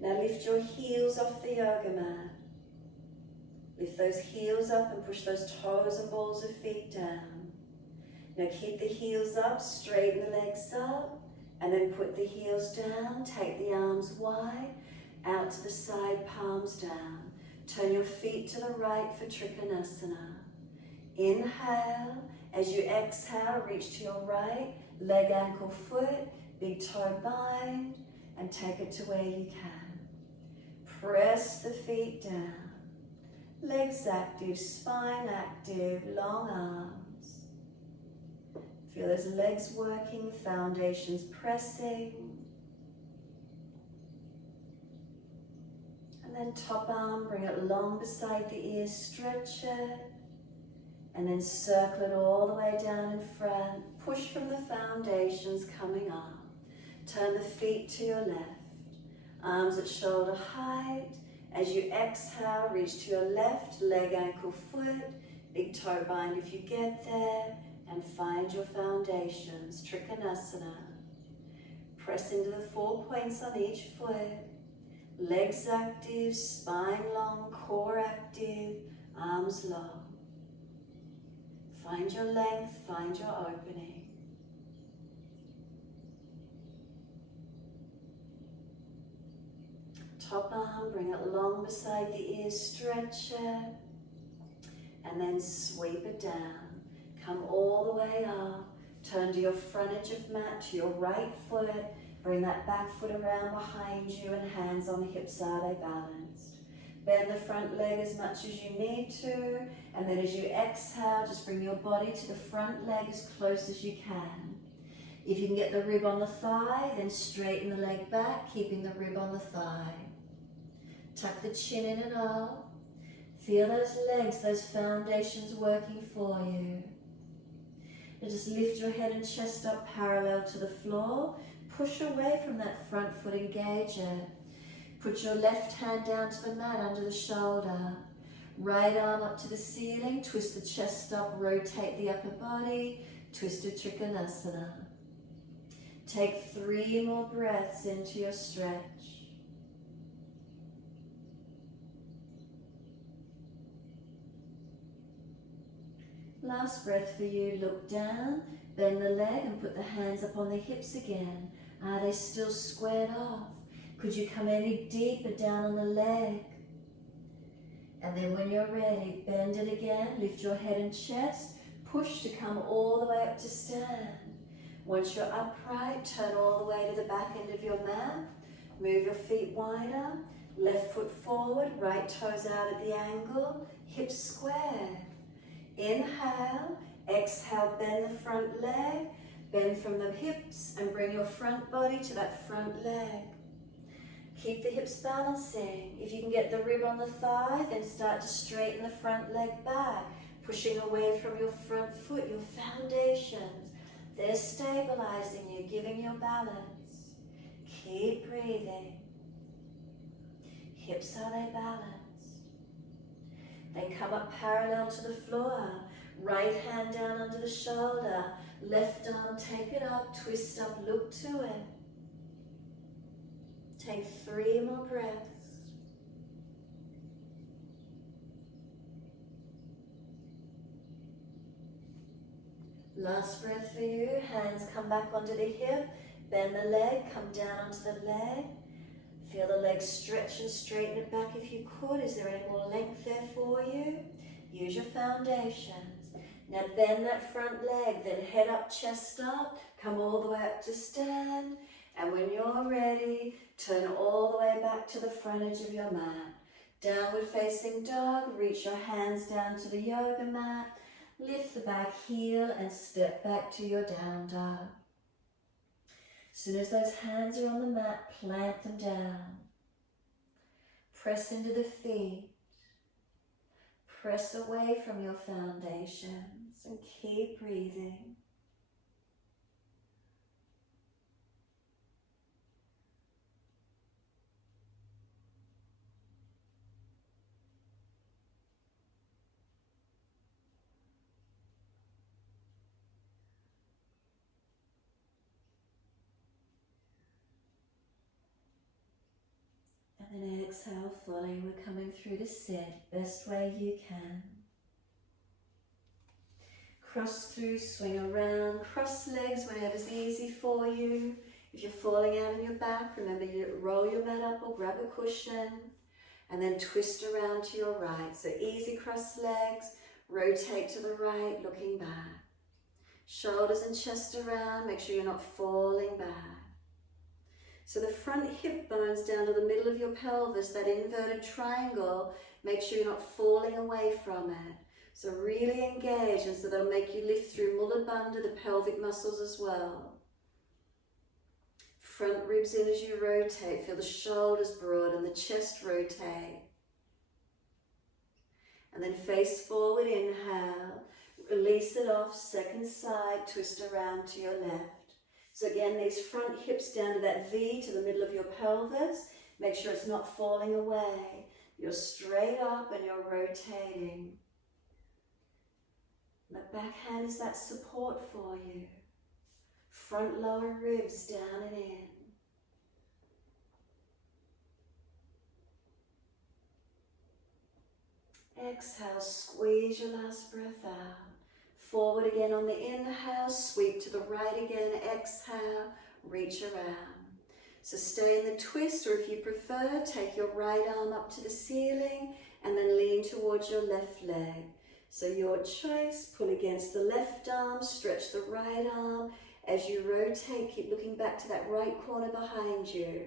Now lift your heels off the yoga mat. Lift those heels up and push those toes and balls of feet down. Now keep the heels up, straighten the legs up, and then put the heels down, take the arms wide. Out to the side, palms down. Turn your feet to the right for Trikhanasana. Inhale. As you exhale, reach to your right. Leg, ankle, foot. Big toe bind. And take it to where you can. Press the feet down. Legs active, spine active, long arms. Feel those legs working, foundations pressing. And then top arm, bring it long beside the ear, stretch it. And then circle it all the way down in front. Push from the foundations coming up. Turn the feet to your left. Arms at shoulder height. As you exhale, reach to your left, leg, ankle, foot. Big toe bind if you get there. And find your foundations, Trikhanasana. Press into the 4 points on each foot. Legs active, spine long, core active, arms long. Find your length, find your opening. Top arm, bring it long beside the ears, stretch it. And then sweep it down. Come all the way up. Turn to your front edge of mat, to your right foot. Bring that back foot around behind you and hands on the hips. Are they balanced? Bend the front leg as much as you need to. And then as you exhale, just bring your body to the front leg as close as you can. If you can get the rib on the thigh, then straighten the leg back, keeping the rib on the thigh. Tuck the chin in and up. Feel those legs, those foundations working for you. And just lift your head and chest up parallel to the floor. Push away from that front foot, engage it. Put your left hand down to the mat under the shoulder. Right arm up to the ceiling, twist the chest up, rotate the upper body, twisted Trikhanasana. Take 3 more breaths into your stretch. Last breath for you, look down, bend the leg and put the hands up on the hips again. Are they still squared off? Could you come any deeper down on the leg? And then when you're ready, bend it again, lift your head and chest, push to come all the way up to stand. Once you're upright, turn all the way to the back end of your mat, move your feet wider, left foot forward, right toes out at the angle, hips square. Inhale, exhale, bend the front leg, bend from the hips and bring your front body to that front leg. Keep the hips balancing. If you can get the rib on the thigh, then start to straighten the front leg back, pushing away from your front foot, your foundations. They're stabilizing you, giving you balance. Keep breathing. Hips, are they balanced? Then come up parallel to the floor. Right hand down under the shoulder. Left arm, take it up, twist up, look to it. Take 3 more breaths. Last breath for you. Hands come back onto the hip. Bend the leg, come down onto the leg. Feel the leg stretch and straighten it back if you could. Is there any more length there for you? Use your foundations. Now bend that front leg, then head up, chest up. Come all the way up to stand. And when you're ready, turn all the way back to the front edge of your mat. Downward facing dog, reach your hands down to the yoga mat. Lift the back heel and step back to your down dog. As soon as those hands are on the mat, plant them down. Press into the feet. Press away from your foundations and keep breathing. And then exhale fully. We're coming through to sit, best way you can. Cross through, swing around, cross legs whenever's easy for you. If you're falling out on your back, remember you roll your mat up or grab a cushion and then twist around to your right. So easy cross legs, rotate to the right, looking back. Shoulders and chest around, make sure you're not falling back. So the front hip bones down to the middle of your pelvis, that inverted triangle, make sure you're not falling away from it. So really engage, and so that'll make you lift through Mula Bandha, the pelvic muscles as well. Front ribs in as you rotate, feel the shoulders broaden, the chest rotate. And then face forward, inhale, release it off, second side, twist around to your left. So again, these front hips down to that V to the middle of your pelvis. Make sure it's not falling away. You're straight up and you're rotating. The back hand is that support for you. Front lower ribs down and in. Exhale, squeeze your last breath out. Forward again on the inhale, sweep to the right again, exhale, reach around. So stay in the twist, or if you prefer, take your right arm up to the ceiling and then lean towards your left leg. So your choice, pull against the left arm, stretch the right arm. As you rotate, keep looking back to that right corner behind you.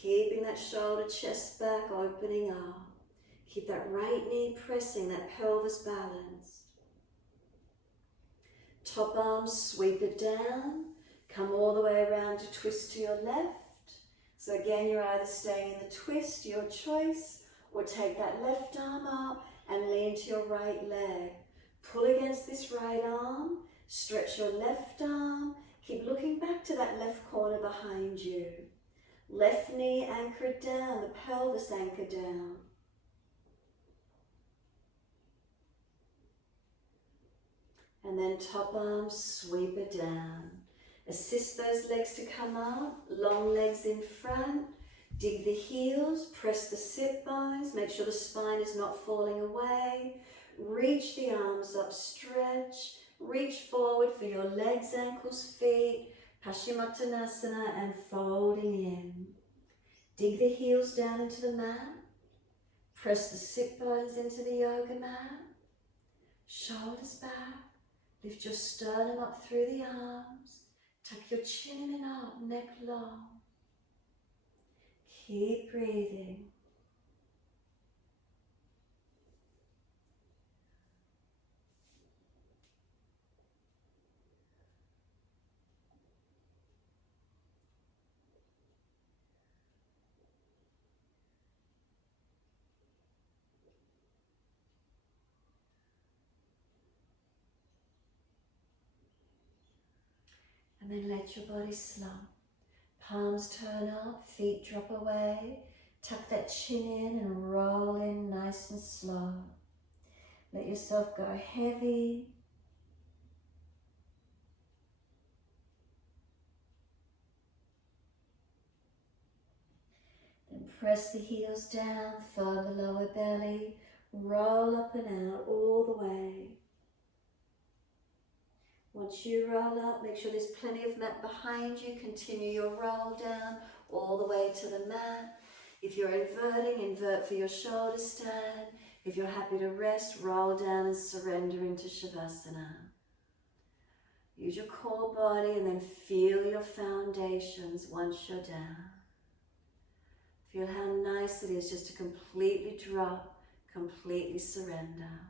Keeping that shoulder, chest back, opening up. Keep that right knee pressing, that pelvis balanced. Top arm, sweep it down. Come all the way around to twist to your left. So again, you're either staying in the twist, your choice, or take that left arm up and lean to your right leg. Pull against this right arm, stretch your left arm. Keep looking back to that left corner behind you. Left knee anchored down, the pelvis anchored down. And then top arm, sweep it down. Assist those legs to come up, long legs in front. Dig the heels, press the sit bones, make sure the spine is not falling away. Reach the arms up, stretch. Reach forward for your legs, ankles, feet. Paschimottanasana and folding in. Dig the heels down into the mat. Press the sit bones into the yoga mat. Shoulders back. Lift your sternum up through the arms. Tuck your chin in and up, neck long. Keep breathing. And then let your body slump. Palms turn up, feet drop away. Tuck that chin in and roll in nice and slow. Let yourself go heavy. Then press the heels down, firm the lower belly. Roll up and out all the way. Once you roll up, make sure there's plenty of mat behind you. Continue your roll down all the way to the mat. If you're inverting, invert for your shoulder stand. If you're happy to rest, roll down and surrender into Shavasana. Use your core body and then feel your foundations once you're down. Feel how nice it is just to completely drop, completely surrender.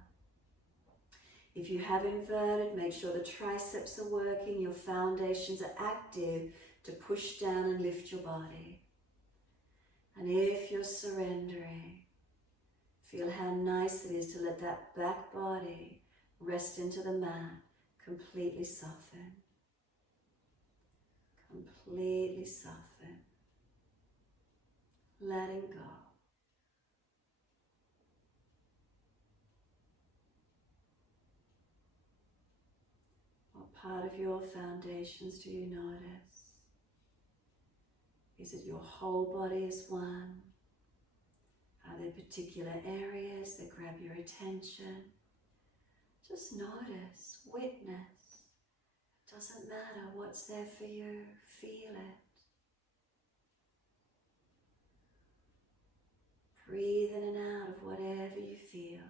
If you have inverted, make sure the triceps are working, your foundations are active to push down and lift your body. And if you're surrendering, feel how nice it is to let that back body rest into the mat, completely soften. Completely soften. Letting go. What part of your foundations do you notice? Is it your whole body as one? Are there particular areas that grab your attention? Just notice, witness. It doesn't matter what's there for you, feel it. Breathe in and out of whatever you feel.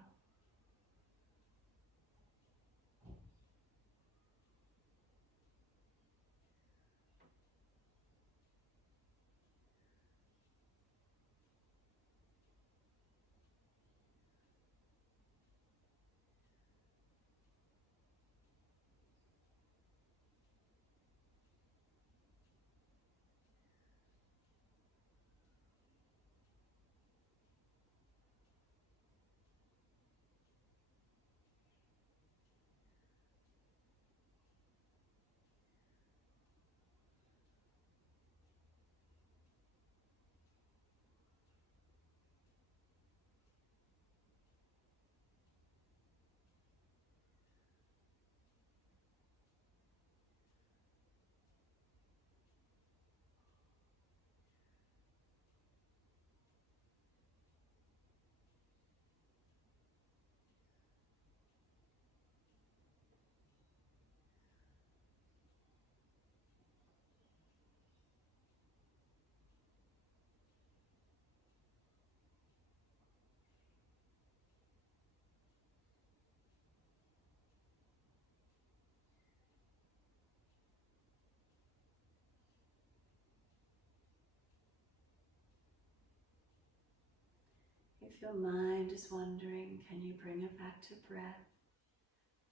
If your mind is wandering, can you bring it back to breath?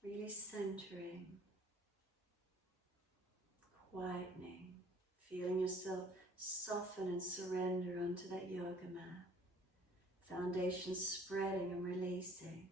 Really centering, quietening, feeling yourself soften and surrender onto that yoga mat. Foundation spreading and releasing.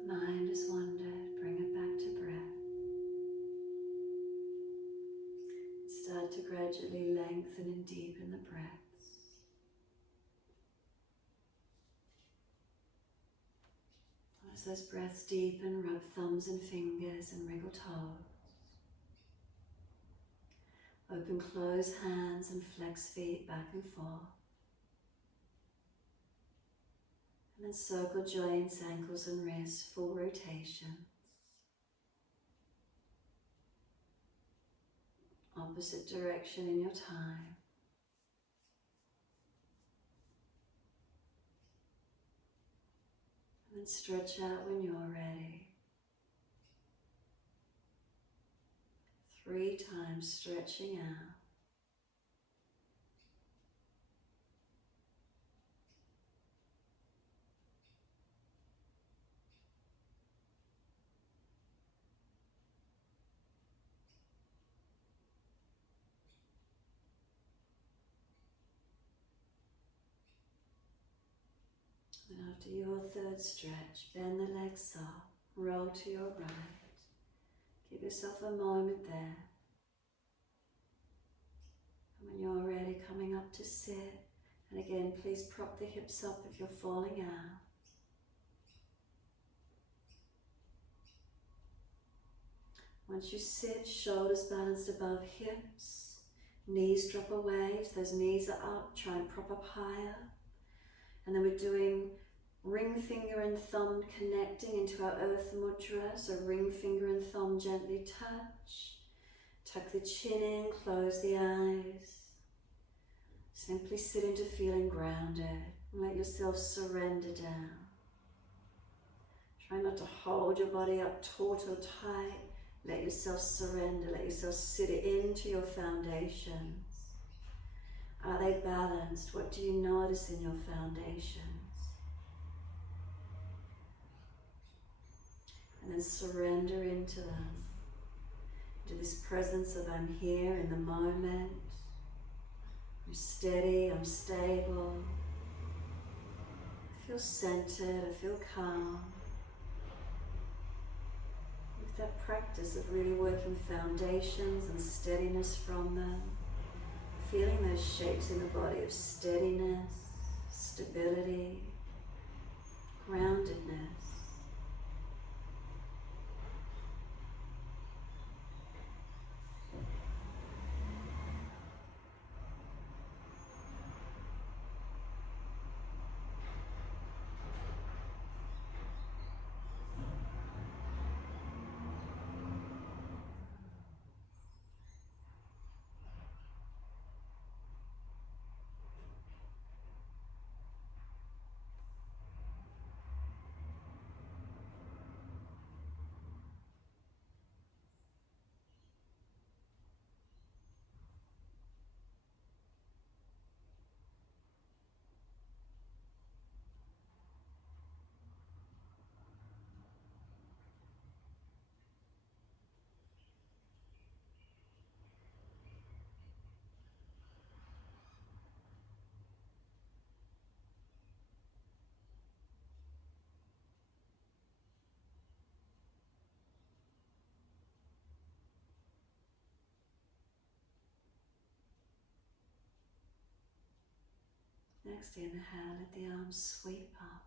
If the mind has wandered, bring it back to breath. Start to gradually lengthen and deepen the breaths. As those breaths deepen, rub thumbs and fingers and wriggle toes. Open, close hands and flex feet back and forth. And then circle joints, ankles and wrists, full rotations. Opposite direction in your time. And then stretch out when you're ready. 3 times stretching out. And after your 3rd stretch, bend the legs soft, roll to your right. Give yourself a moment there. And when you're ready, coming up to sit. And again, please prop the hips up if you're falling out. Once you sit, shoulders balanced above hips, knees drop away. If those knees are up, try and prop up higher. And then we're doing ring finger and thumb connecting into our earth mudra. So ring finger and thumb gently touch. Tuck the chin in, close the eyes. Simply sit into feeling grounded and let yourself surrender down. Try not to hold your body up taut or tight. Let yourself surrender, let yourself sit into your foundations. Are they balanced? What do you notice in your foundations? And then surrender into them. To this presence of I'm here in the moment. I'm steady, I'm stable. I feel centered, I feel calm. With that practice of really working foundations and steadiness from them, feeling those shapes in the body of steadiness, stability, groundedness. Next inhale, let the arms sweep up.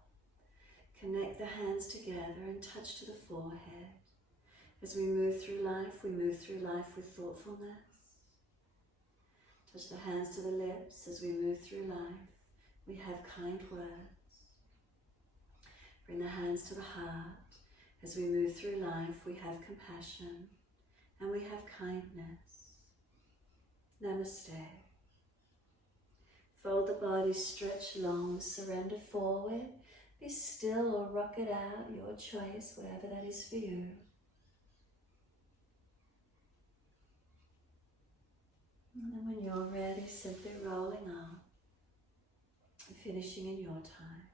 Connect the hands together and touch to the forehead. As we move through life with thoughtfulness. Touch the hands to the lips. As we move through life, we have kind words. Bring the hands to the heart. As we move through life, we have compassion and we have kindness. Namaste. Fold the body, stretch long, surrender forward. Be still or rock it out, your choice, whatever that is for you. And then when you're ready, simply rolling up and finishing in your time.